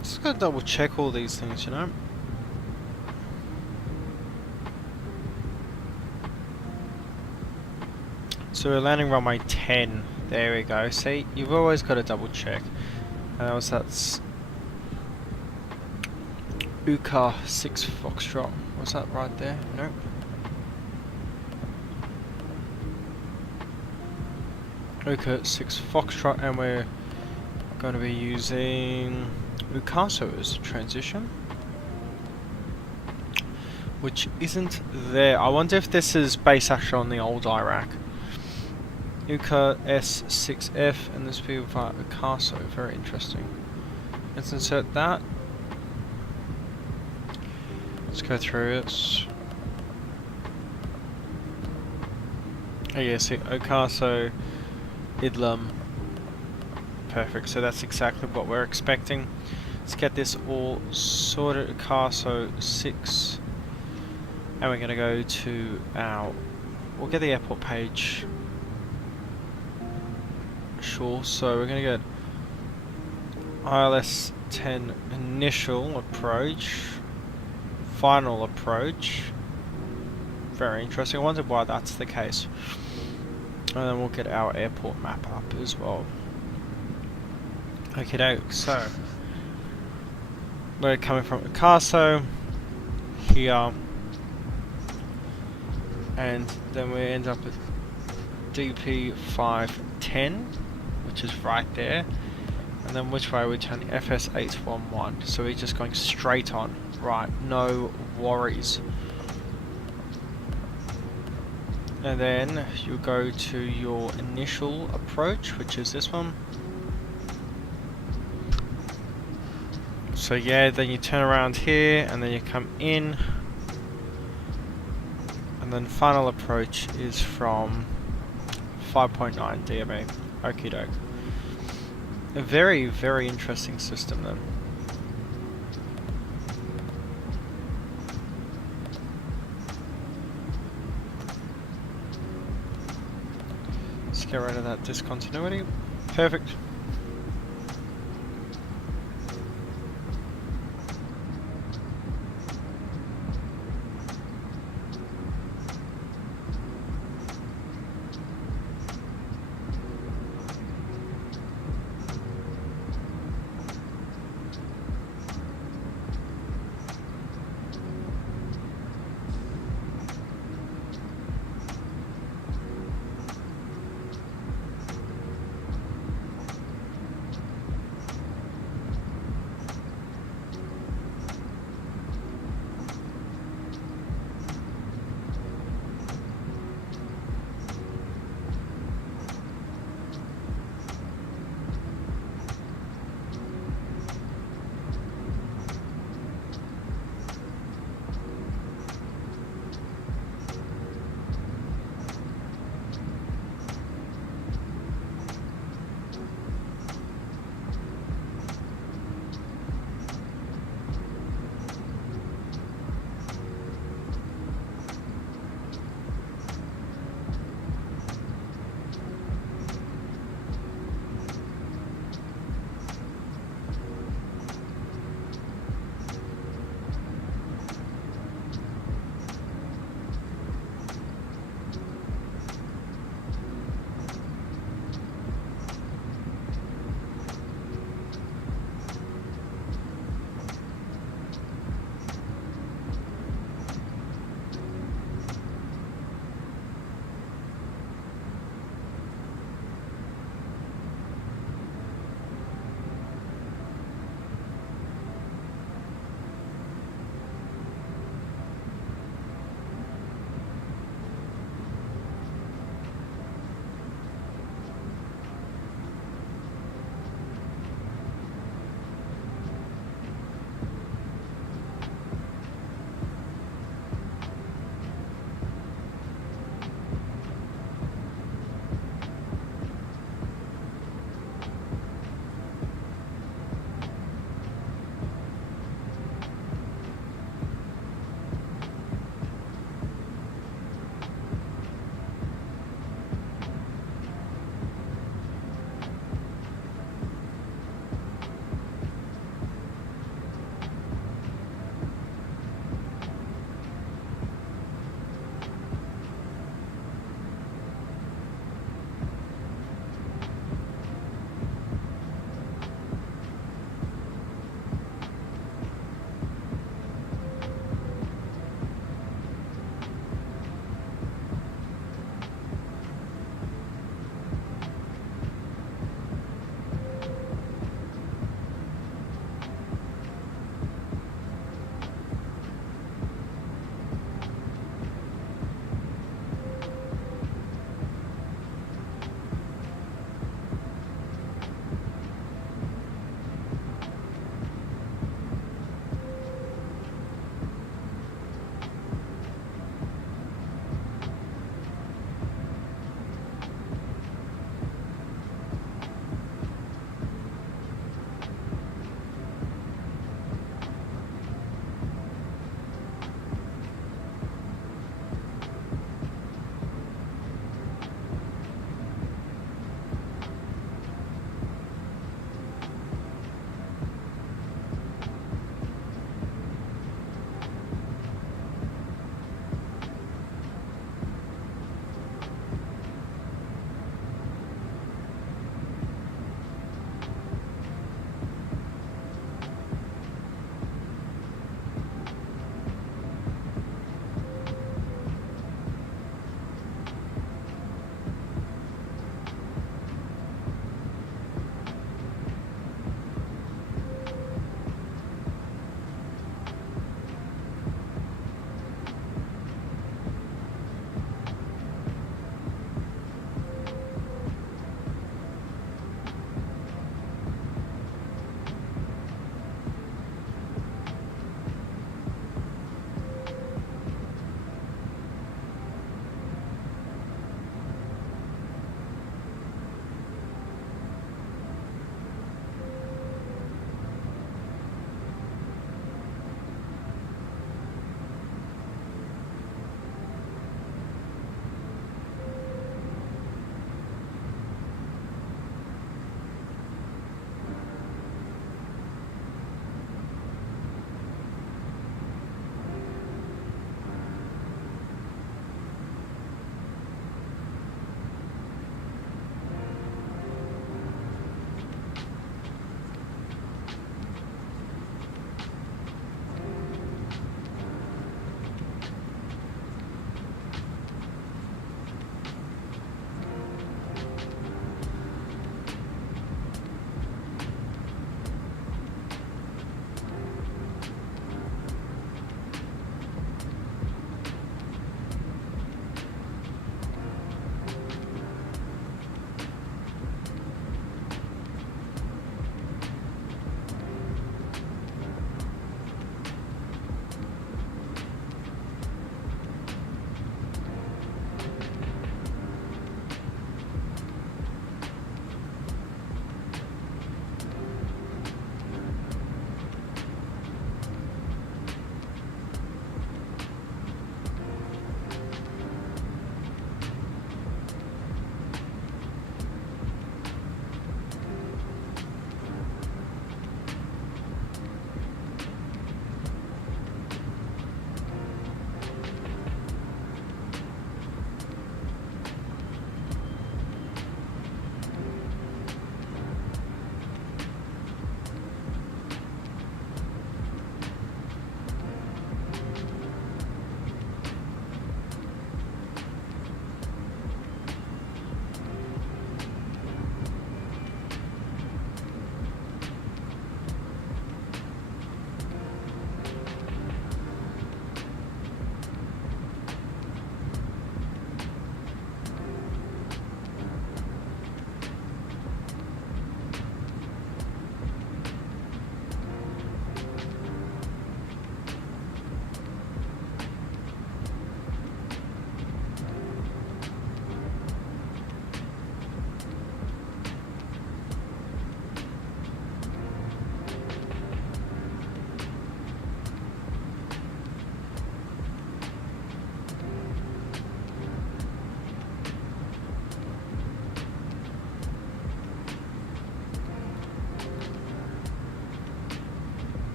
Just gotta double check all these things, you know. So we're landing runway 10. There we go. See, you've always got to double check. And that's UK 6 Foxtrot. Was that right there? Nope. UK 6 Foxtrot, and we're going to be using Ukaso as a transition, which isn't there. I wonder if this is based actually on the old Iraq. UK S6F, and this will be via Ukaso. Very interesting. Let's insert that. Let's go through it. Oh yeah, see, Ukaso, Idlum. Perfect, so that's exactly what we're expecting. Let's get this all sorted. Ukaso 6. And we're going to go to our... We'll get the airport page. Sure, so we're going to get ILS 10 initial approach. Final approach. Very interesting. I wonder why that's the case. And then we'll get our airport map up as well. Okie doke, so we're coming from Ukaso here, and then we end up at DP 510, which is right there, and then which way we're turning? FS 811, so we're just going straight on, right, no worries. And then you go to your initial approach, which is this one. So yeah, then you turn around here, and then you come in, and then final approach is from 5.9 DME. Okie doke. A very, very interesting system then. Let's get rid of that discontinuity. Perfect.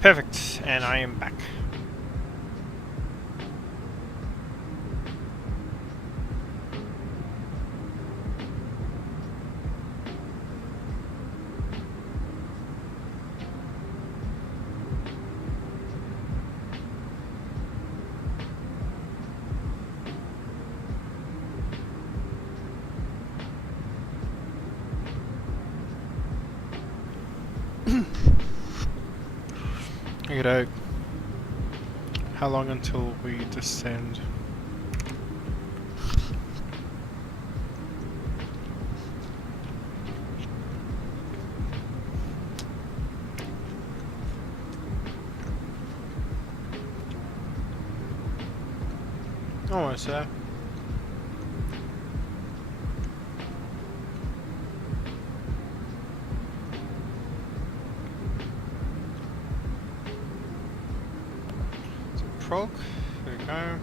Perfect, and I am back. Okey-doke. How long until we descend? Almost there. Prog, there we go.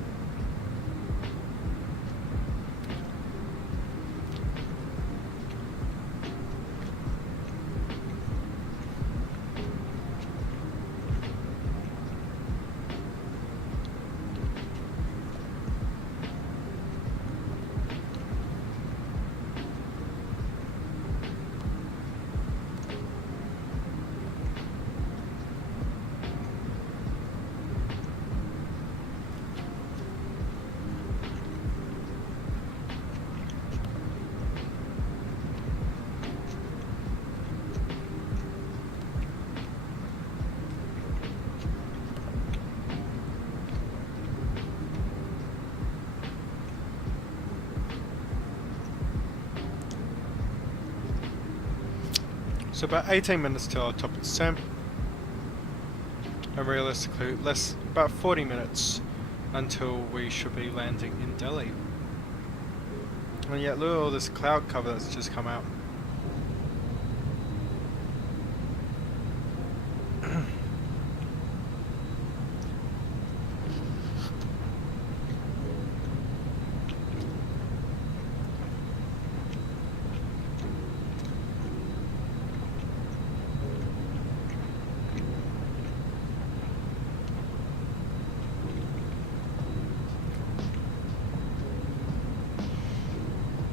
So about 18 minutes till our top of descent, and realistically about 40 minutes until we should be landing in Delhi. And yet look at all this cloud cover that's just come out.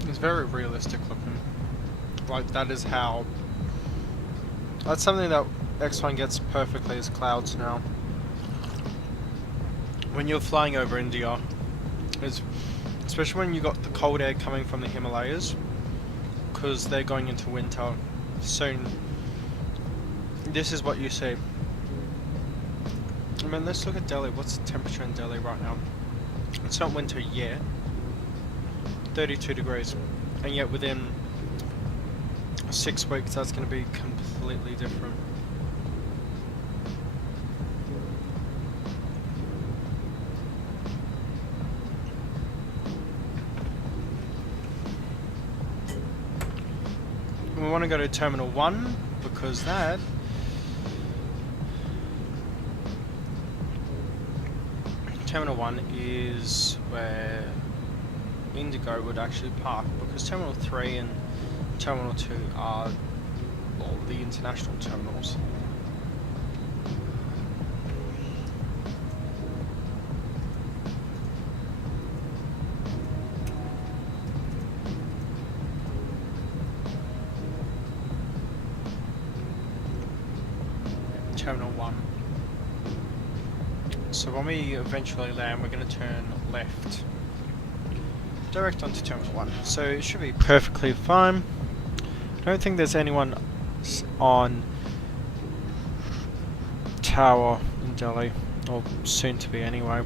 It's very realistic looking. Like that's something that X1 gets perfectly is clouds now. When you're flying over India, especially when you got the cold air coming from the Himalayas, because they're going into winter soon. This is what you see. I mean, let's look at Delhi. What's the temperature in Delhi right now? It's not winter yet. 32 degrees, and yet within 6 weeks that's going to be completely different. We want to go to Terminal 1 because Terminal 1 is where Indigo would actually park, because Terminal 3 and Terminal 2 are, well, the international terminals. Terminal 1. So when we eventually land, we're going to turn left. Direct onto Terminal 1, so it should be perfectly fine. I don't think there's anyone on Tower in Delhi, or soon to be anyway.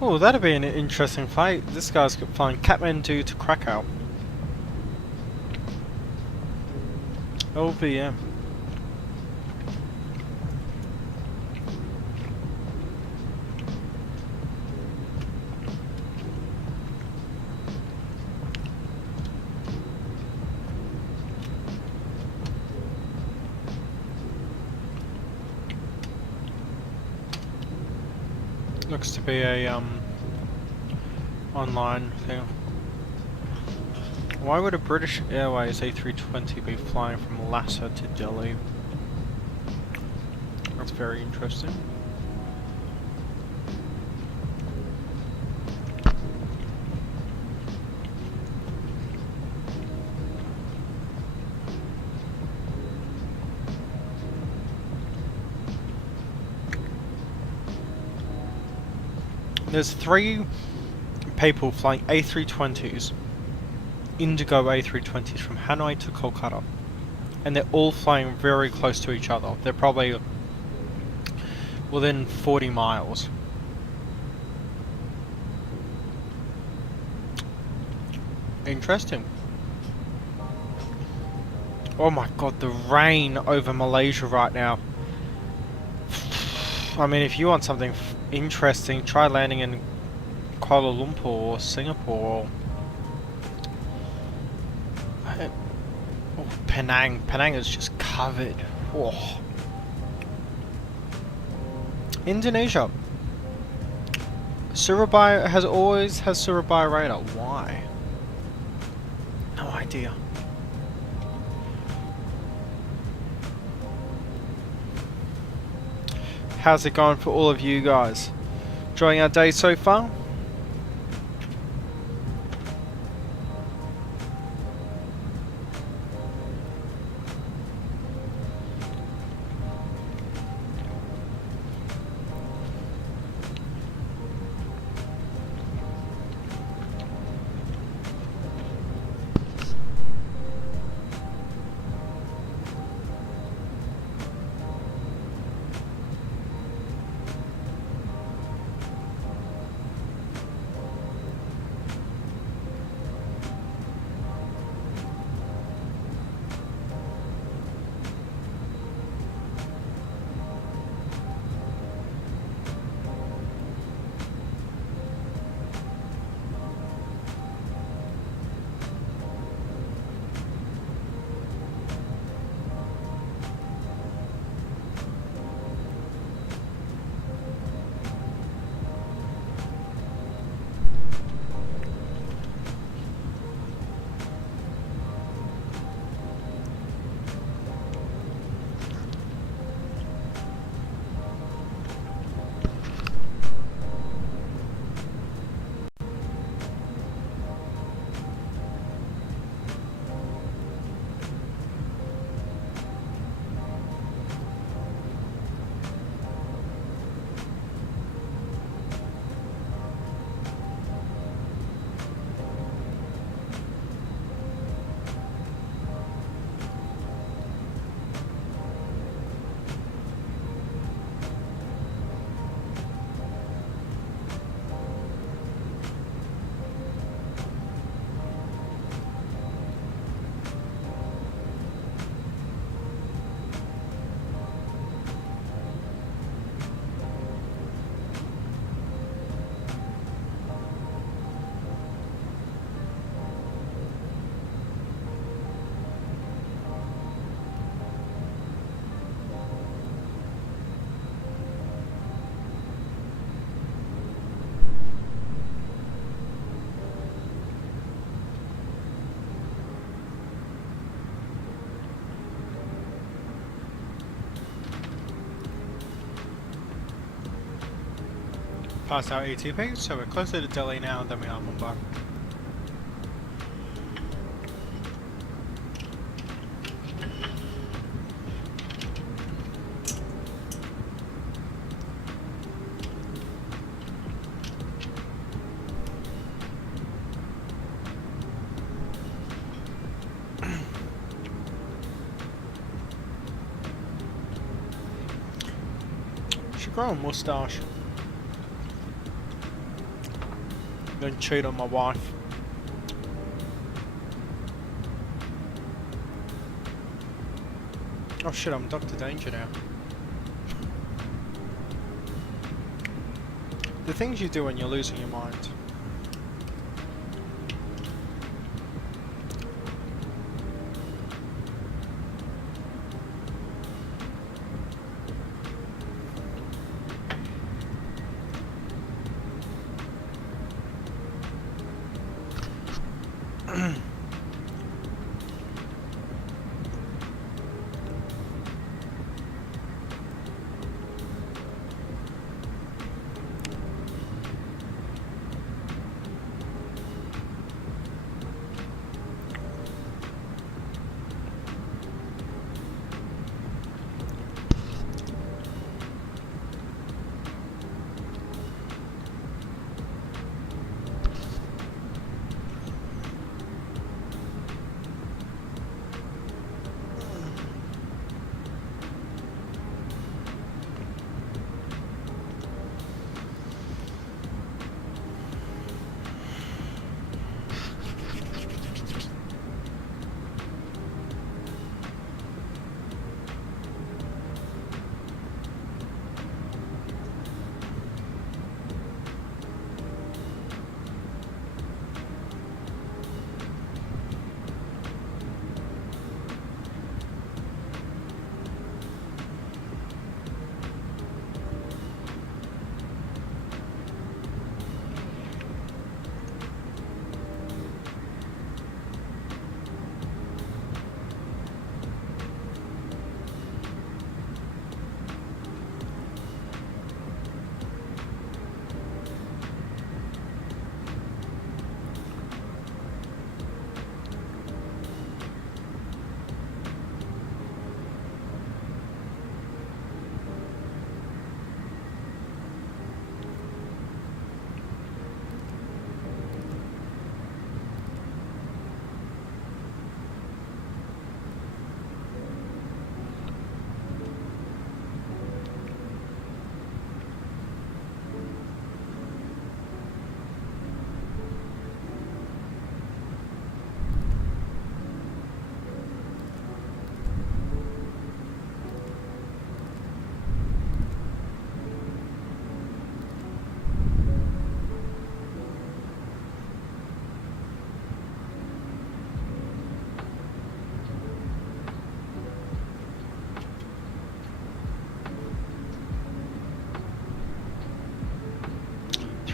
Oh, that'd be an interesting flight. This guy's flying Kathmandu to Krakow. LVM. Looks to be a online thing. Why would a British Airways A320 be flying from Lhasa to Delhi? That's very interesting. There's 3 people flying A320s, Indigo A320s from Hanoi to Kolkata, and they're all flying very close to each other. They're probably within 40 miles. Interesting. Oh my god, the rain over Malaysia right now. I mean, if you want something interesting, try landing in Kuala Lumpur or Singapore. Oh, Penang. Penang is just covered. Oh. Indonesia. Surabaya always has Surabaya radar. Why? No idea. How's it going for all of you guys? Enjoying our day so far? Past our ETP, so we're closer to Delhi now than we are Mumbai. Should grow a moustache. Don't cheat on my wife. Oh shit, I'm Dr. Danger now. The things you do when you're losing your mind.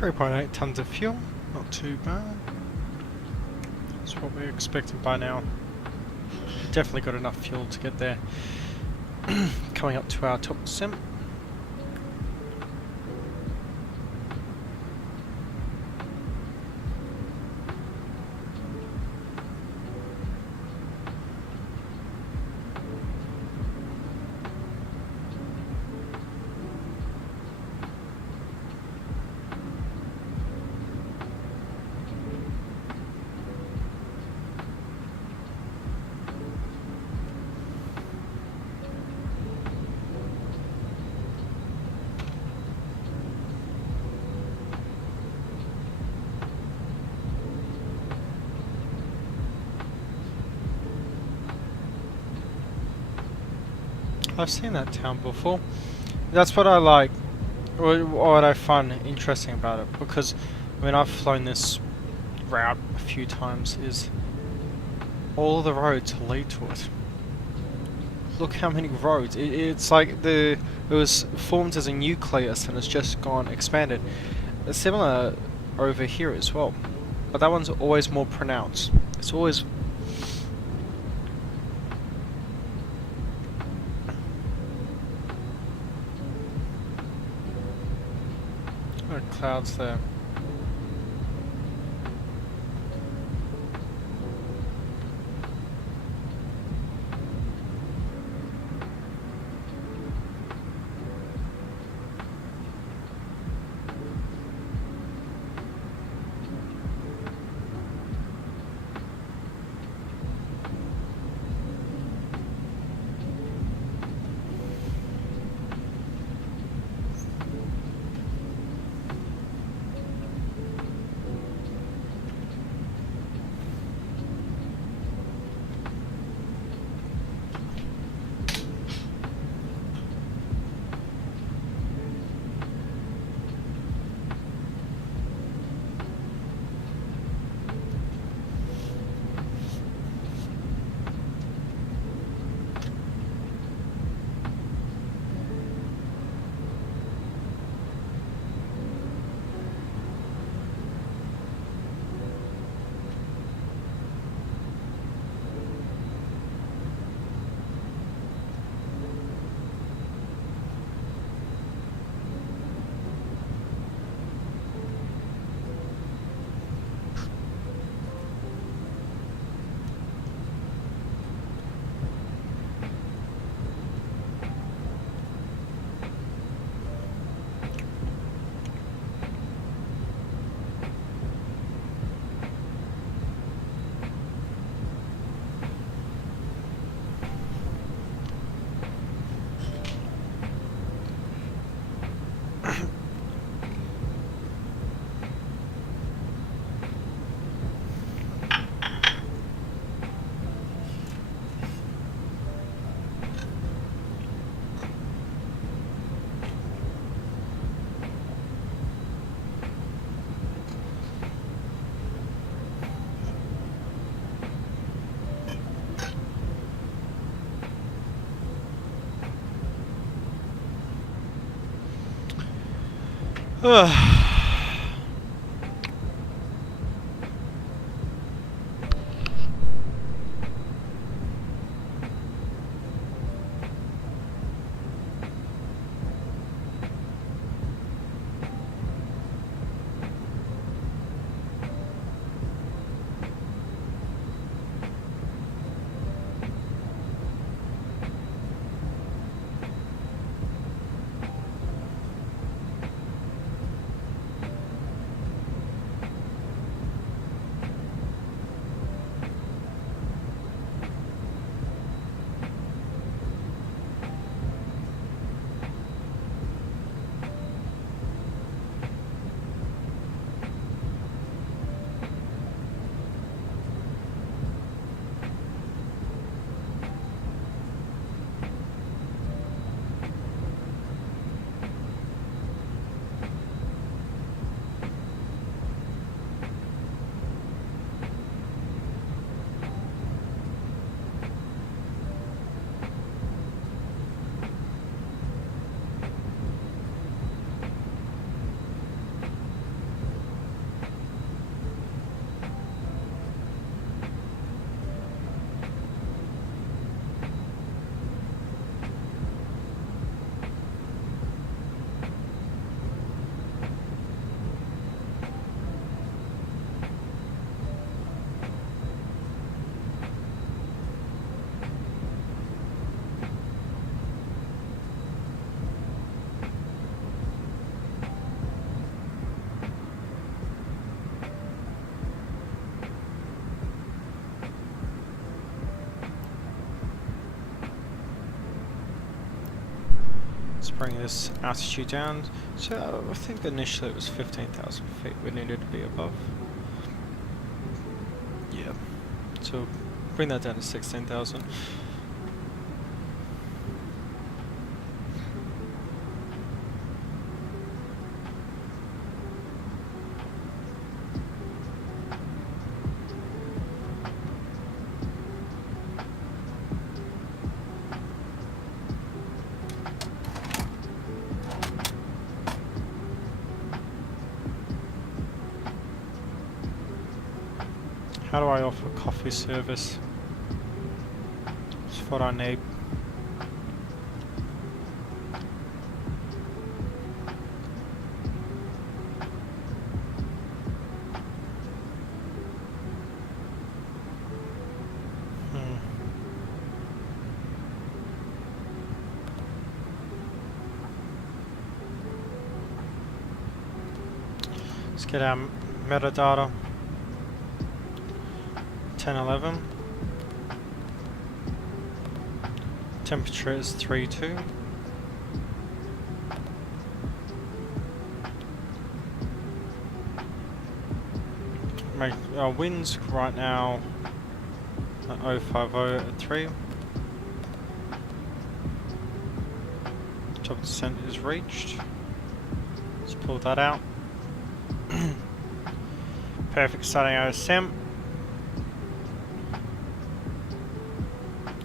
3.8 tons of fuel, not too bad. That's what we're expecting by now. Definitely got enough fuel to get there. Coming up to our top sim. I've seen that town before. That's what I like, or what I find interesting about it, because I mean I've flown this route a few times, is all the roads lead to it. Look how many roads. It's like it was formed as a nucleus and it's just gone expanded. It's similar over here as well, but that one's always more pronounced. It's always clouds there. Let's bring this altitude down. So I think initially it was 15,000 feet we needed to be above. Yeah. So bring that down to 16,000. How do I offer coffee service? It's what I need. Let's get our metadata. 1011. Temperature is 32. Make our winds right now at 050 at 3. Top descent is reached. Let's pull that out. Perfect starting OSM.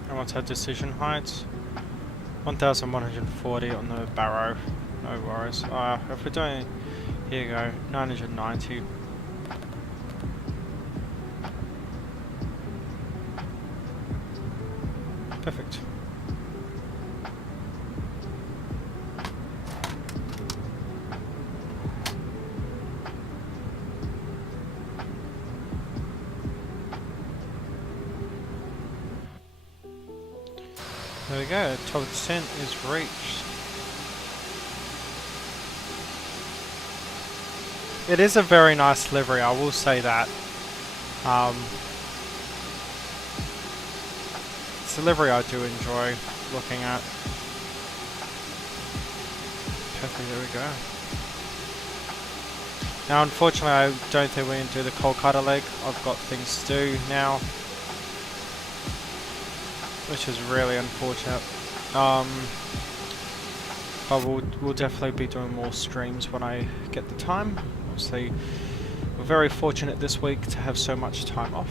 And what's our decision height? 1140 on the barrow. No worries. If we're doing, here you go, 990. Perfect. There we go, top descent is reached. It is a very nice livery, I will say that. It's a livery I do enjoy looking at. Perfect, there we go. Now unfortunately I don't think we can do the Kolkata leg. I've got things to do now, which is really unfortunate. But we'll definitely be doing more streams when I get the time. Obviously, we're very fortunate this week to have so much time off.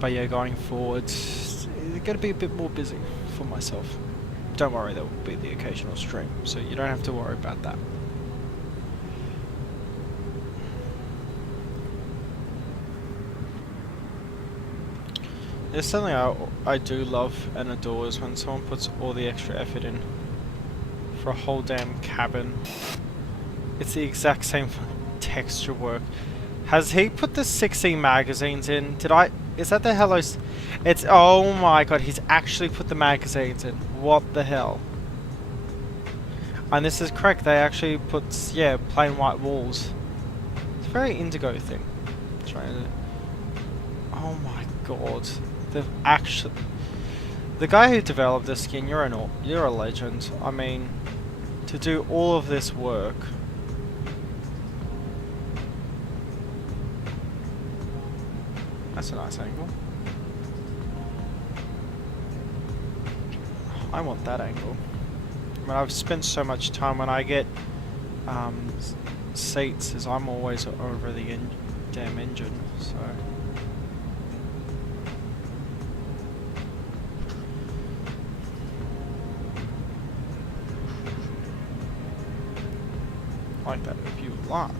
But yeah, going forward, it's going to be a bit more busy for myself. Don't worry, there will be the occasional stream, so you don't have to worry about that. There's something I do love and adore is when someone puts all the extra effort in for a whole damn cabin. It's the exact same texture work. Has he put the 16 magazines in? Is that the Hello? It's, oh my god, he's actually put the magazines in. What the hell? And this is correct, they actually put, yeah, plain white walls. It's a very indigo thing. Oh my god. The guy who developed this skin, you're a legend. I mean, to do all of this work. That's a nice angle. I want that angle. I mean, I've spent so much time when I get seats, as I'm always over the damn engine, so. I like that view a lot.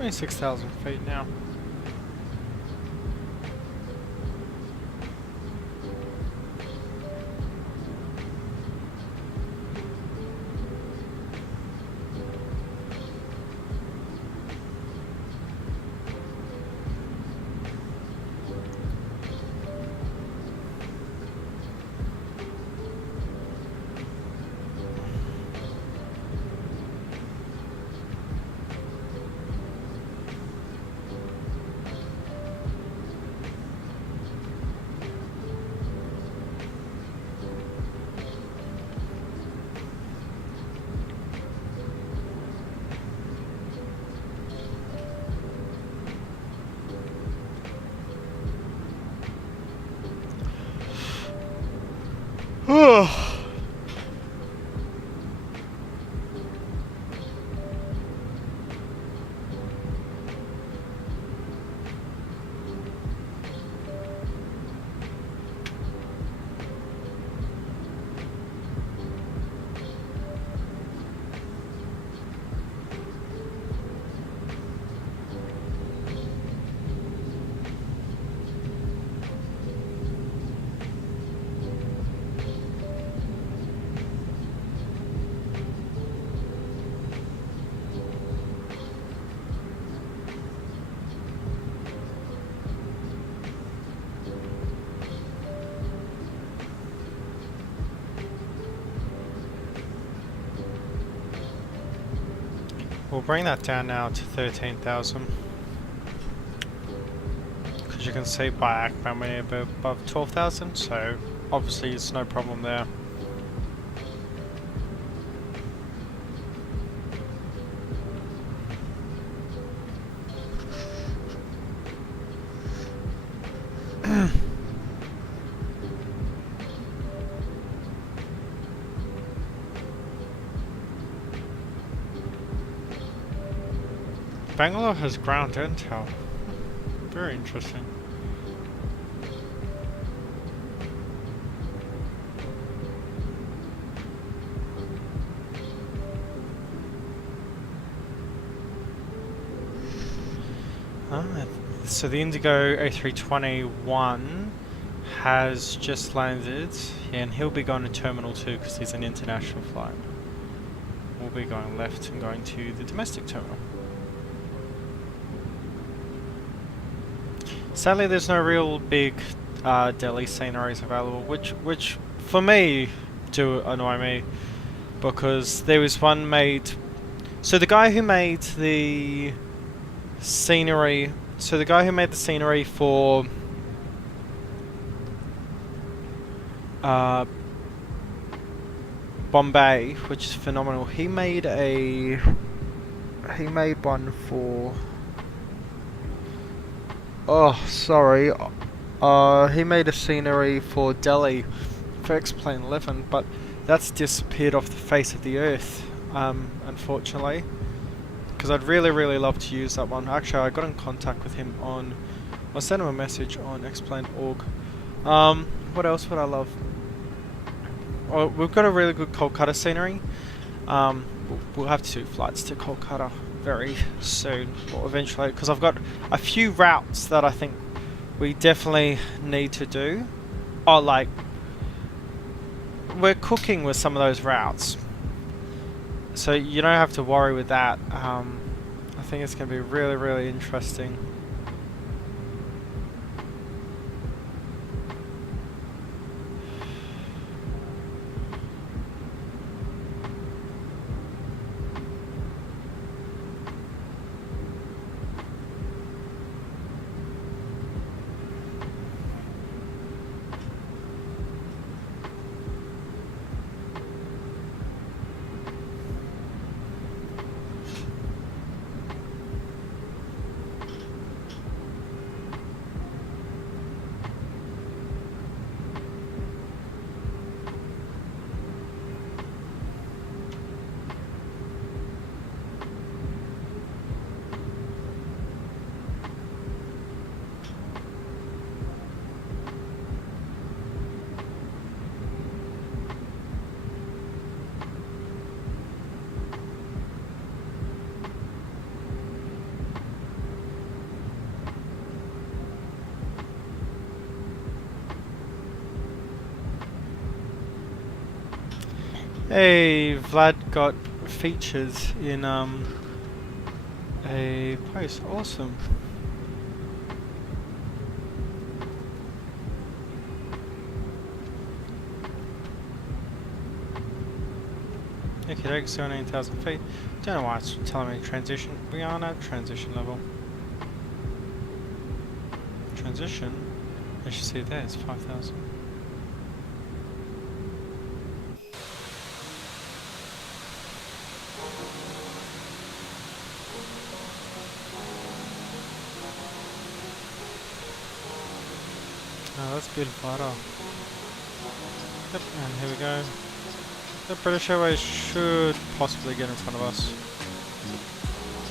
26,000 feet now. We'll bring that down now to 13,000. Because you can see by Akban we're above 12,000, so obviously it's no problem there. Bangalore has ground intel. Very interesting. So the Indigo A321 has just landed, and he'll be going to Terminal 2 because he's an international flight. We'll be going left and going to the domestic terminal. Sadly, there's no real big Delhi sceneries available, which for me do annoy me, because there was one made. So the guy who made the scenery, for Bombay, which is phenomenal. He made one for. Oh, sorry. He made a scenery for Delhi for X-Plane 11, but that's disappeared off the face of the earth, unfortunately. Because I'd really love to use that one. Actually, I got in contact with him on. I sent him a message on X-Plane.org. What else would I love? Oh, we've got a really good Kolkata scenery. We'll have to do flights to Kolkata very soon, or eventually, because I've got a few routes that I think we definitely need to do. Oh, like, we're cooking with some of those routes, so you don't have to worry with that. I think it's going to be really interesting. Hey, Vlad got features in a post. Awesome. Okay, that's 17,000 feet. Don't know why it's telling me transition. We are on a transition level. Transition? As you see there, it's 5,000. Oh, that's beautiful. Yep, and here we go. The British Airways should possibly get in front of us.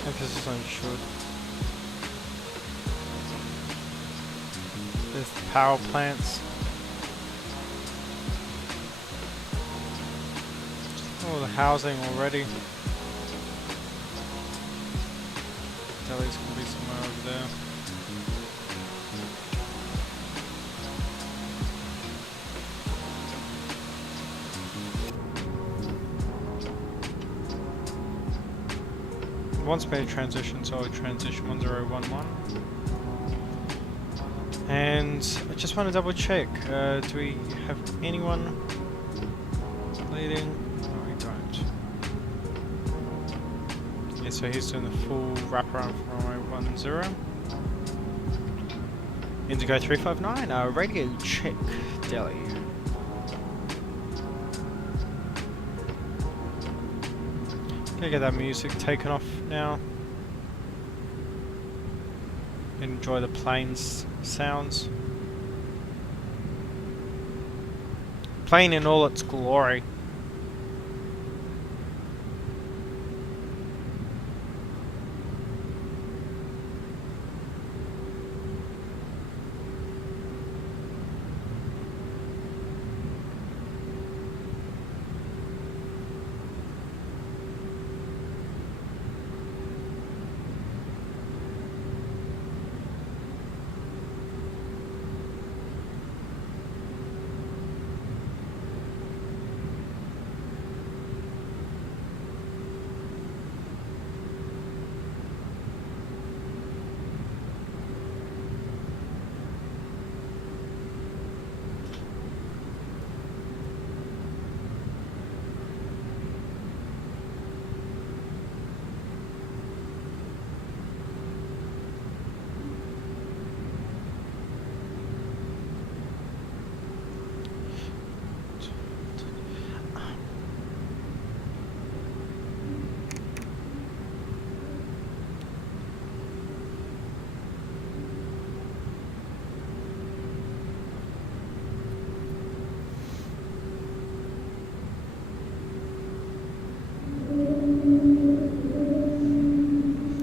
Emphasis on should. There's the power plants. Oh, the housing already. Delhi's gonna be somewhere over there. Once made a transition, so I transition 1011. And I just want to double check, do we have anyone leading? No, we don't. Yeah, so he's doing the full wraparound from runway 10. Indigo 359, radio check, Delhi. Gonna get that music taken off now. Enjoy the plane's sounds. Plane in all its glory.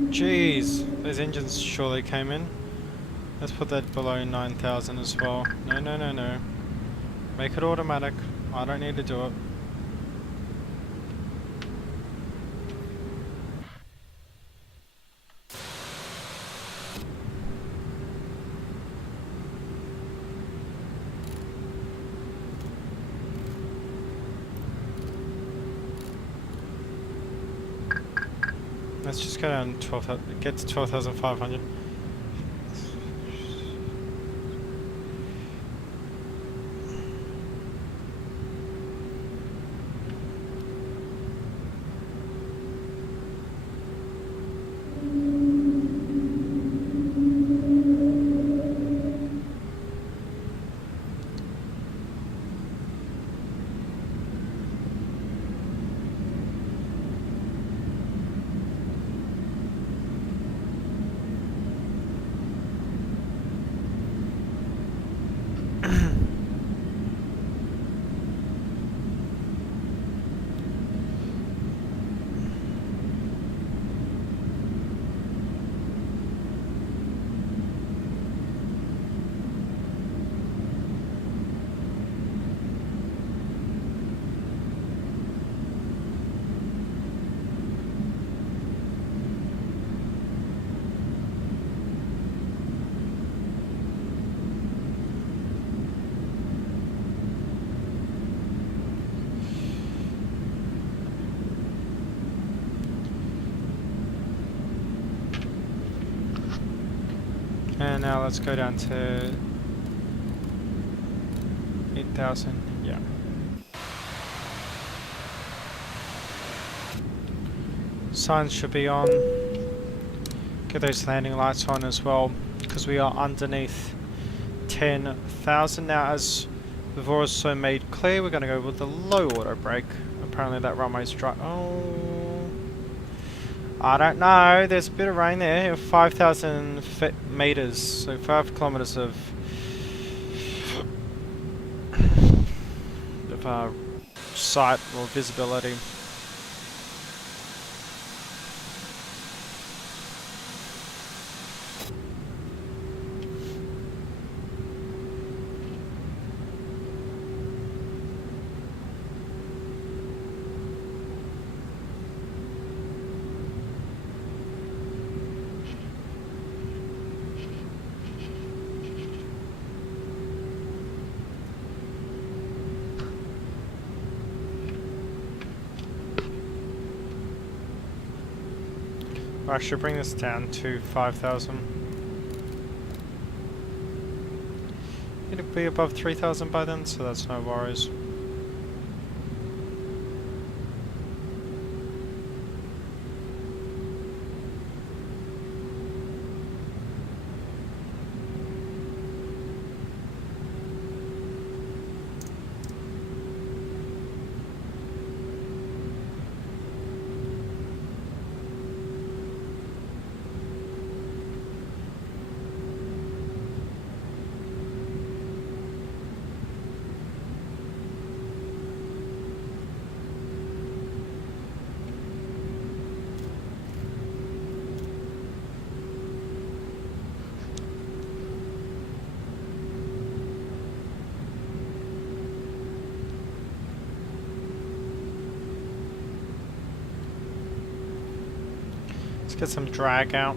Jeez, those engines surely came in. Let's put that below 9,000 as well. No, no, no, no. Make it automatic. I don't need to do it. Let's just go down 12,000, get to 12,500. And now let's go down to 8,000. Yeah. Signs should be on. Get those landing lights on as well, because we are underneath 10,000 now. As we've also made clear, we're going to go with the low auto brake. Apparently that runway's dry. Oh, I don't know. There's a bit of rain there. 5,000 meters, so 5 kilometers of sight or visibility. I should bring this down to 5,000. It'll be above 3,000 by then, so that's no worries. Let's get some drag out.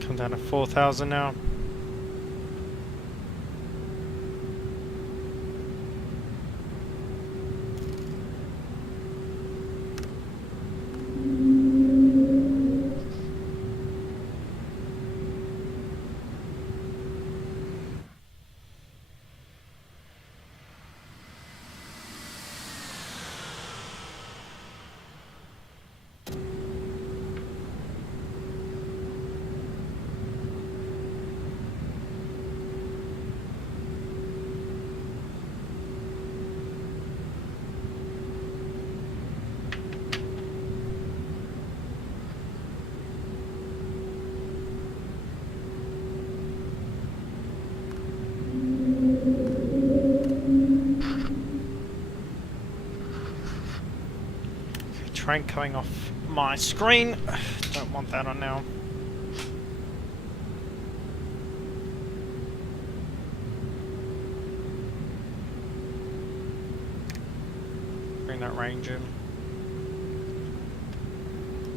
Come down to 4,000 now. Train coming off my screen. Don't want that on now. Bring that range in.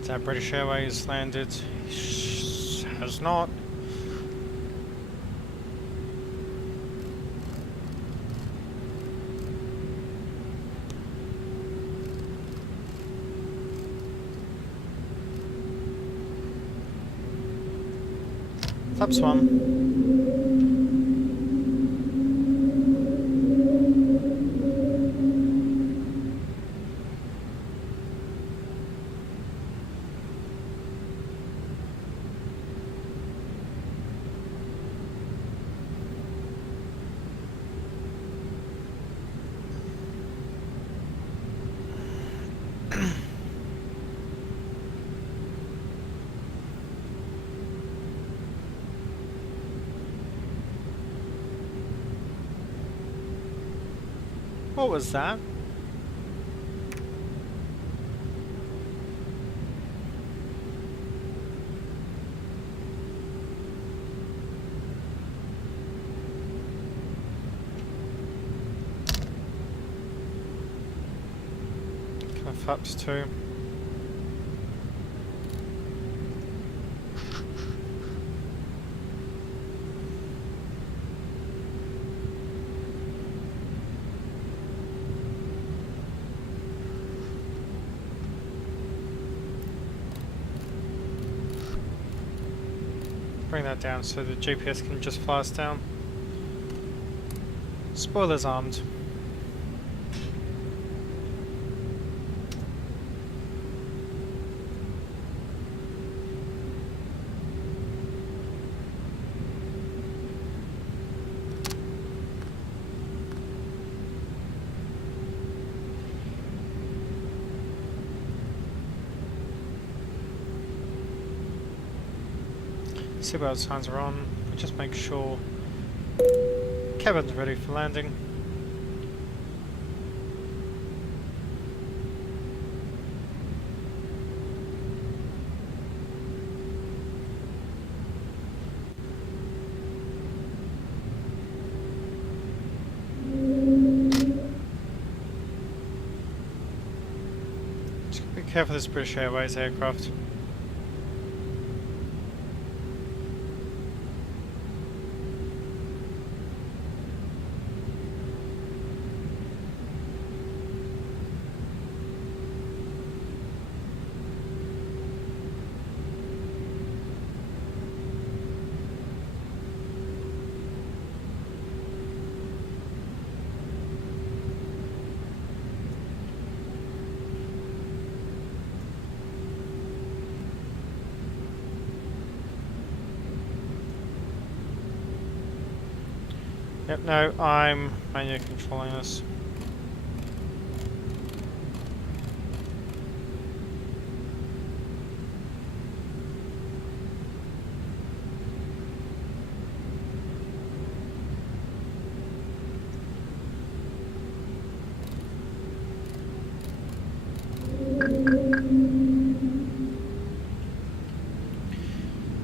Is that British Airways landed? Has not. Flaps 1. What was that? Kind of flaps 2. Bring that down so the GPS can just fly us down. Spoilers armed. Seatbelt signs are on. We just make sure cabin's ready for landing. Just be careful of this British Airways aircraft. Yep, no, I'm manually controlling this.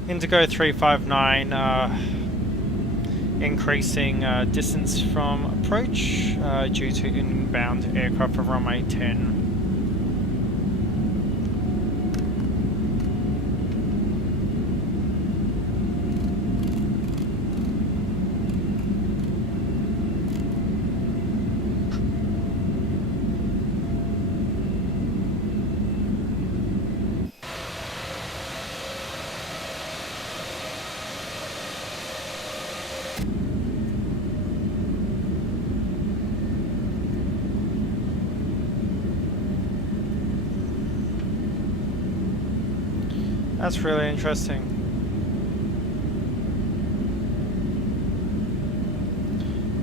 Indigo 359, increasing distance from approach due to inbound aircraft for runway 10. That's really interesting.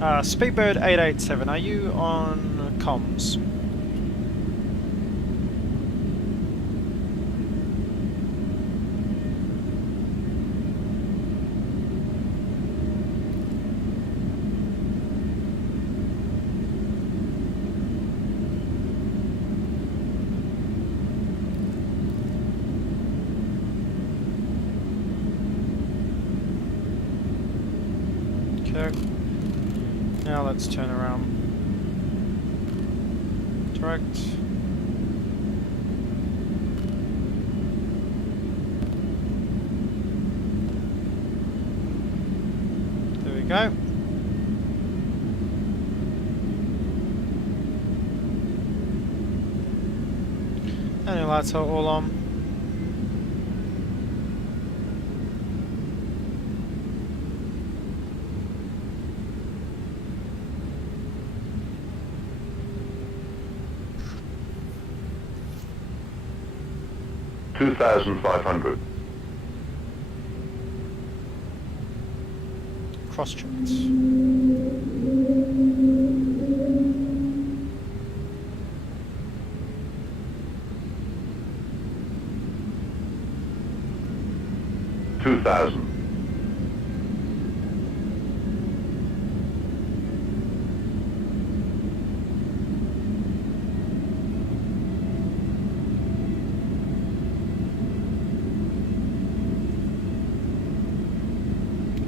Speedbird 887, are you on comms? Now let's turn around. Direct. There we go. And the lights are all on. $2,500. Cross checks. $2,000.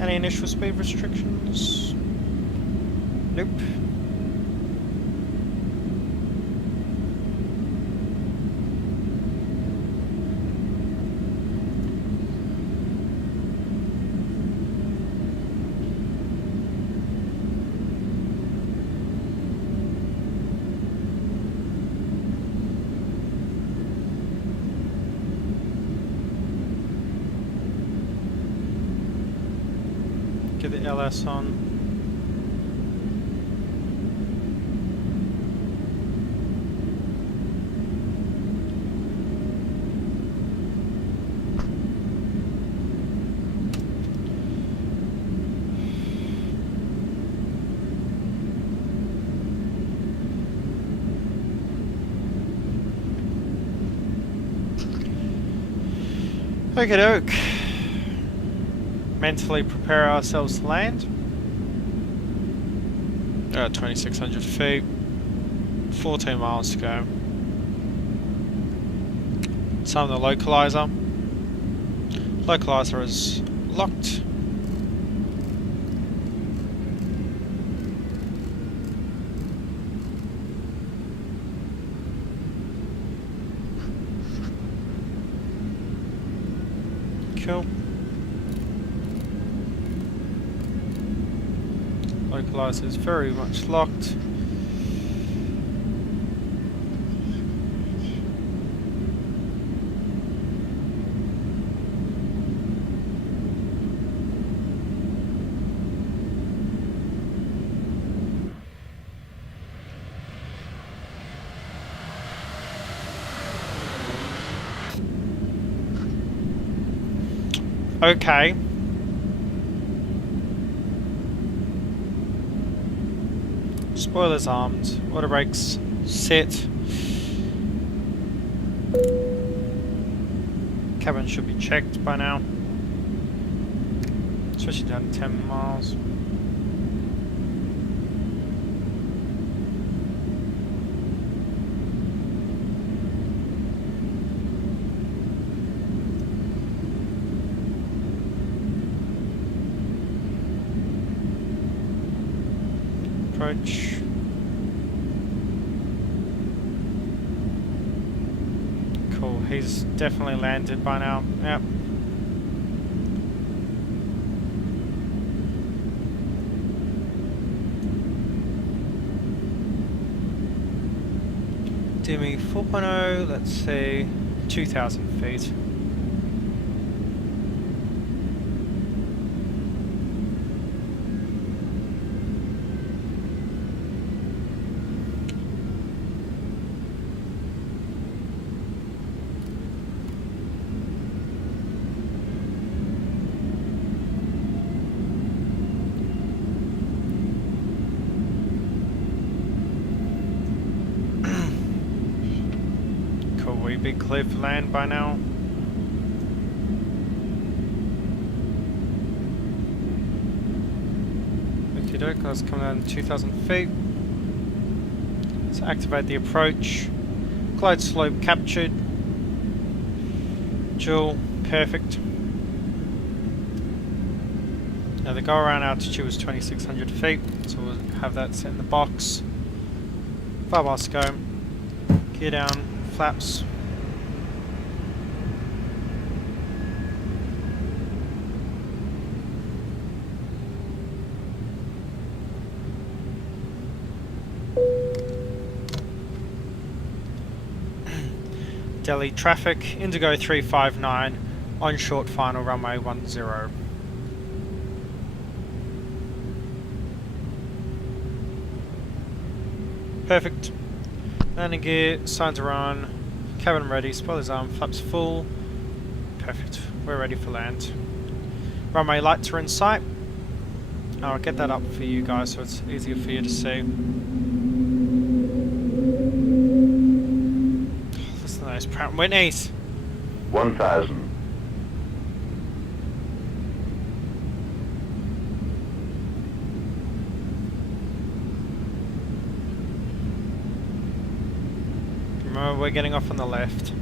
Any initial speed restrictions? Nope. the LS on. Okie doke. Mentally prepare ourselves to land. 2600 feet. 14 miles to go. Some of the localizer. Localizer is locked. Cool. Localizer is very much locked. Okay. Spoilers armed. Water brakes set. Cabin should be checked by now. Especially down to 10 miles. Approach. Cool, he's definitely landed by now. Yep. Demi 4.0, let's see, 2,000 feet. Be clear for land by now. Okie doke, let's come down to 2,000 feet. Let's activate the approach. Glide slope captured. Dual, perfect. Now the go around altitude was 2,600 feet, so we'll have that set in the box. 5 miles to go. Gear down, flaps. Delhi traffic, Indigo 359 on short final runway 10. Perfect. Landing gear, signs are on, cabin ready, spoilers on, flaps full. Perfect, we're ready for land. Runway lights are in sight. I'll get that up for you guys so it's easier for you to see. Those Pratt & Whitneys. 1,000. Remember, we're getting off on the left.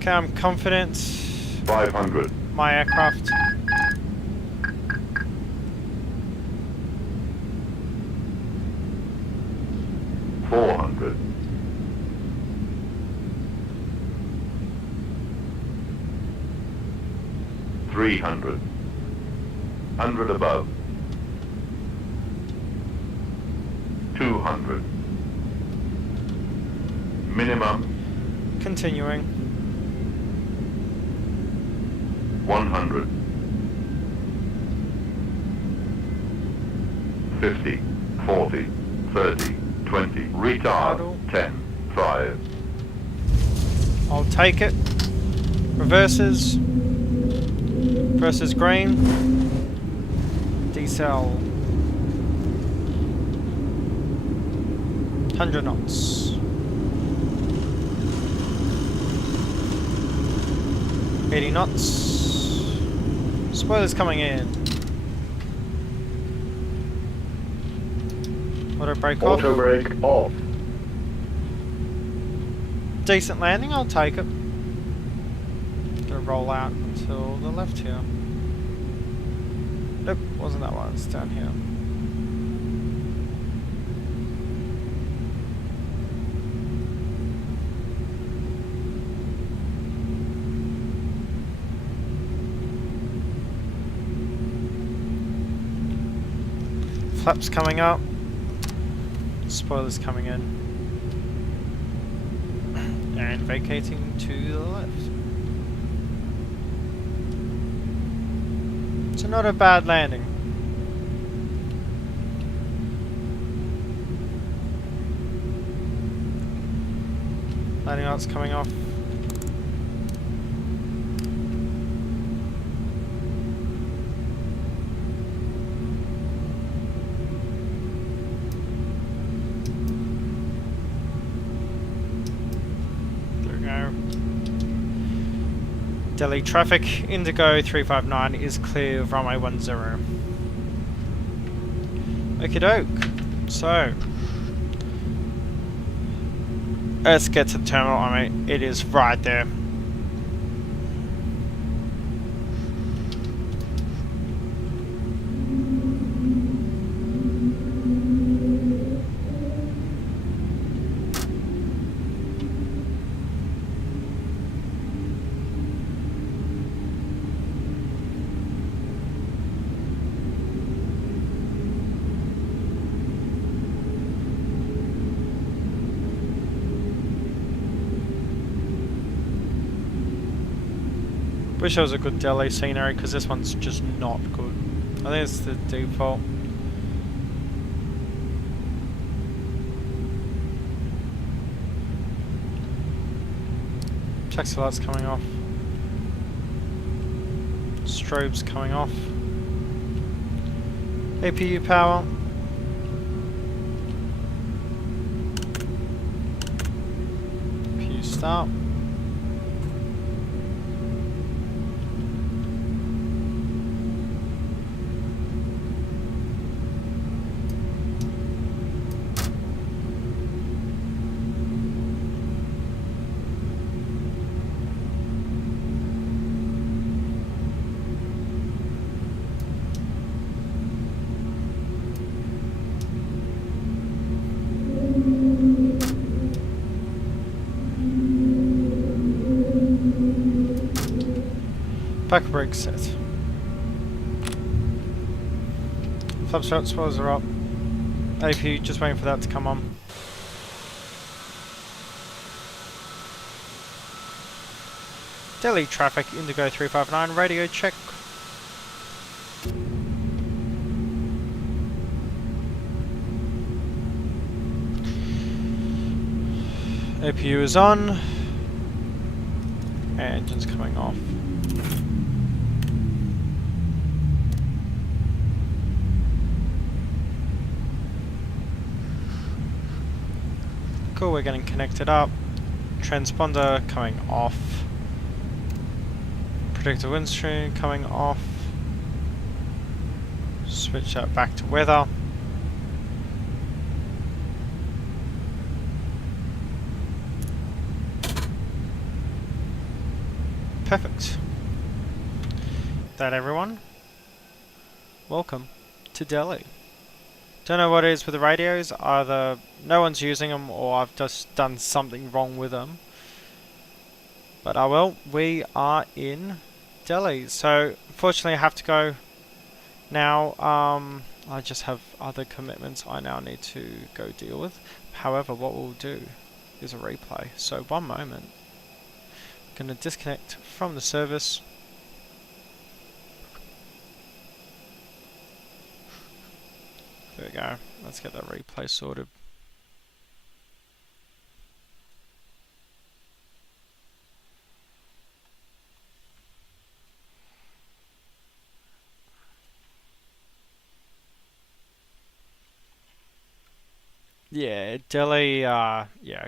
Okay, I'm confident. 500. My aircraft. 300. 100 above. 200. Minimum Continuing. 100. 50, 40, 30, 20. Retard. Idle. 10, 5. I'll take it. Reverses. Versus green. Decel. 100 knots. 80 knots. Spoilers coming in. Auto brake off. Auto brake off. Decent landing, I'll take it. Gonna roll out until the left here. Nope, wasn't that one, it's down here. Flaps coming up. Spoilers coming in. And vacating to the left. So not a bad landing. Landing lights coming off. Delhi traffic, Indigo 359 is clear of runway 10. Okie doke. So, let's get to the terminal. I mean, it is right there. Wish there was a good Delhi scenery, because this one's just not good. I think it's the default. Taxi lights coming off. Strobes coming off. APU power. APU start. Back brake set. Flaps are up, spoilers are up. AP just waiting for that to come on. Delhi traffic, Indigo 359, radio check. APU is on. Engine's coming off. Cool, we're getting connected up. Transponder coming off. Predictor windstream coming off. Switch that back to weather. Perfect. That everyone. Welcome to Delhi. Don't know what it is with the radios, either no one's using them or I've just done something wrong with them. But well, we are in Delhi. So unfortunately I have to go now. I just have other commitments I now need to go deal with. However, what we'll do is a replay. So one moment. I'm going to disconnect from the service. There we go. Let's get that replay sorted. Yeah, Delhi, yeah,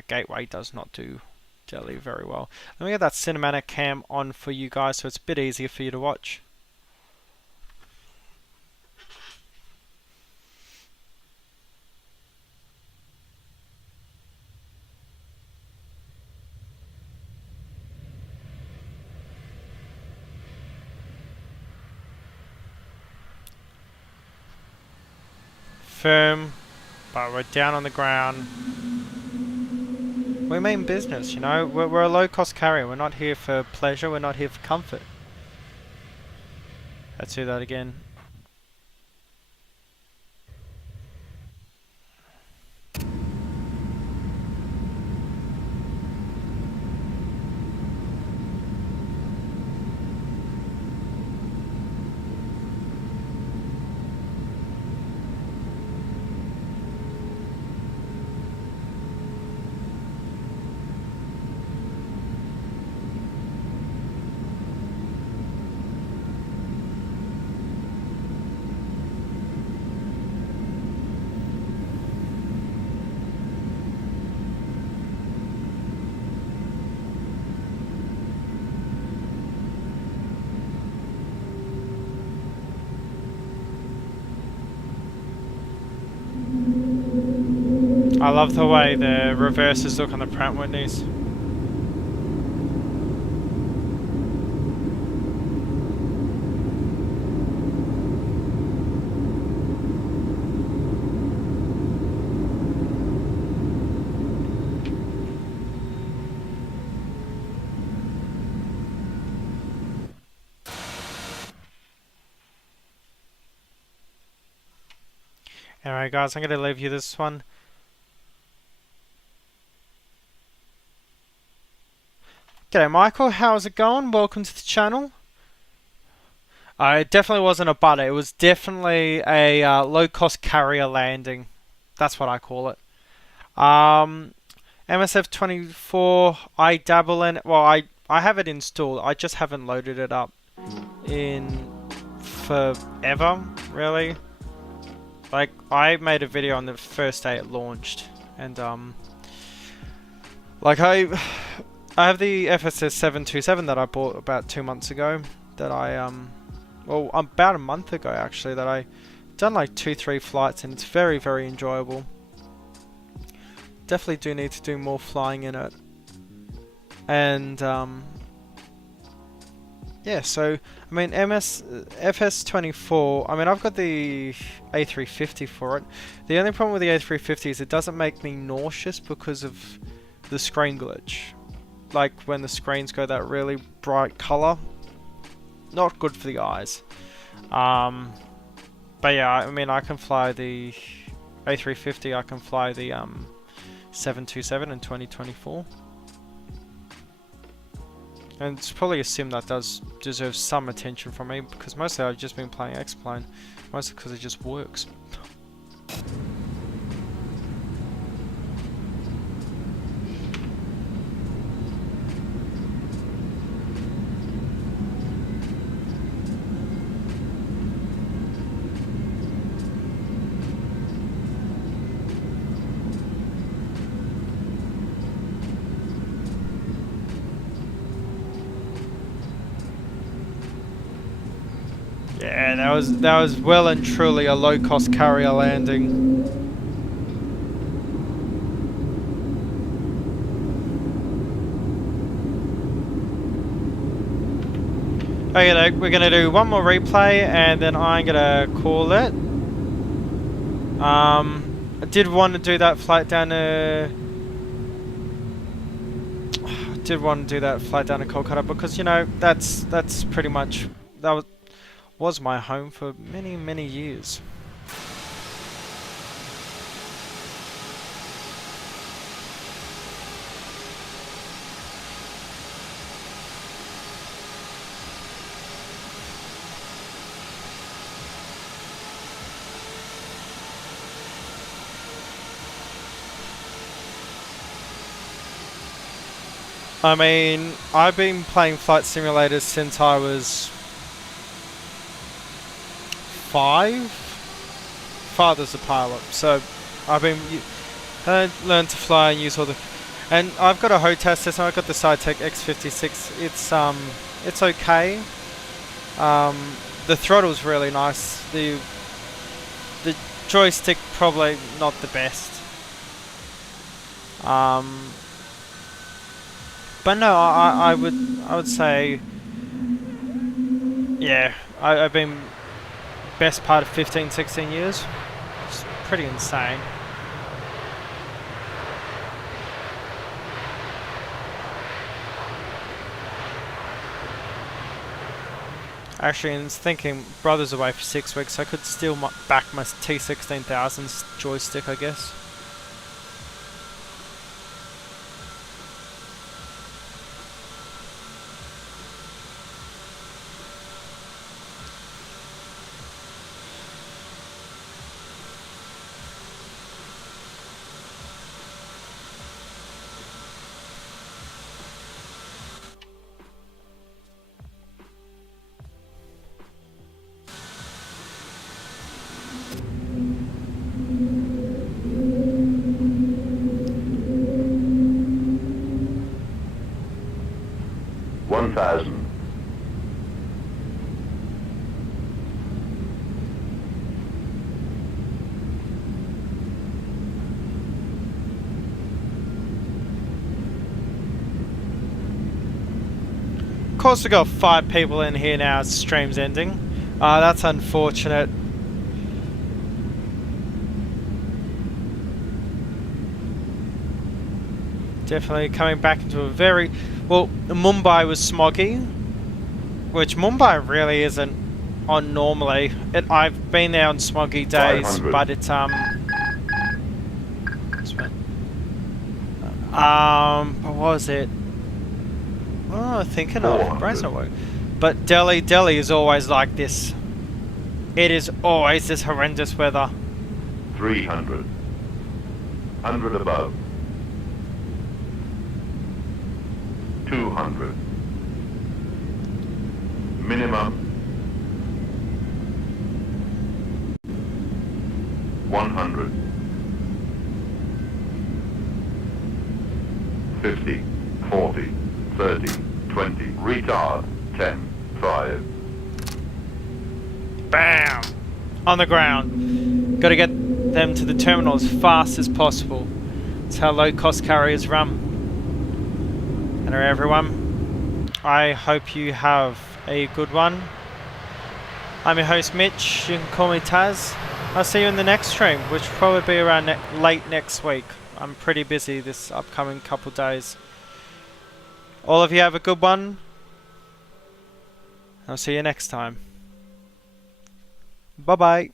Gateway does not do Delhi very well. Let me get that cinematic cam on for you guys so it's a bit easier for you to watch. Firm, but we're down on the ground. We mean business, you know. We're a low-cost carrier. We're not here for pleasure. We're not here for comfort. Let's do that again. I love the way the reverses look on the Pratt Whitneys. Alright guys, I'm going to leave you this one. G'day Michael, how's it going? Welcome to the channel. It definitely wasn't a butter, it was definitely a low-cost carrier landing. That's what I call it. MSF24, I dabble in it. Well, I have it installed, I just haven't loaded it up in forever, really. Like, I made a video on the first day it launched, and like I have the FSS 727 that I bought about 2 months ago. That I well, about a month ago actually. That I done like 2-3 flights, and it's very, very enjoyable. Definitely do need to do more flying in it, and yeah. So I mean, FS24. I mean, I've got the A350 for it. The only problem with the A350 is it doesn't make me nauseous because of the screen glitch. Like when the screens go that really bright color, not good for the eyes. But yeah, I mean, I can fly the A350. I can fly the 727 in 2024. And it's probably a sim that does deserve some attention from me, because mostly I've just been playing X-Plane, mostly because it just works. Yeah, that was well and truly a low-cost carrier landing. Okay, we're gonna do one more replay, and then I'm gonna call it. I did want to do that flight down to. did want to do that flight down to Kolkata because, you know, that's pretty much, that was my home for many, many years. I mean, I've been playing flight simulators since I was 5. Father's a pilot, so I've been learned to fly and use all the. And I've got a HOTAS system. I've got the SciTech X56. It's okay. The throttle's really nice. The joystick probably not the best. But no, I would say, yeah, I've been best part of 15, 16 years. It's pretty insane. Actually, I was thinking, brother's away for 6 weeks, so I could steal back my T16000 joystick, I guess. Of course, we got 5 people in here now. Stream's ending. That's unfortunate. Definitely coming back into a very well. Mumbai was smoggy, which Mumbai really isn't on normally. I've been there on smoggy days, 500. but it's what was it? Oh, thinking of brain's not working. But Delhi is always like this. It is always this horrendous weather. 300. 100 above. 200. Minimum. 100. 50. 40. 30, 20, retard, 10, 5. Bam! On the ground. Gotta get them to the terminal as fast as possible. That's how low-cost carriers run. Hello everyone. I hope you have a good one. I'm your host Mitch. You can call me Taz. I'll see you in the next stream, which will probably be around late next week. I'm pretty busy this upcoming couple days. All of you have a good one. I'll see you next time. Bye bye.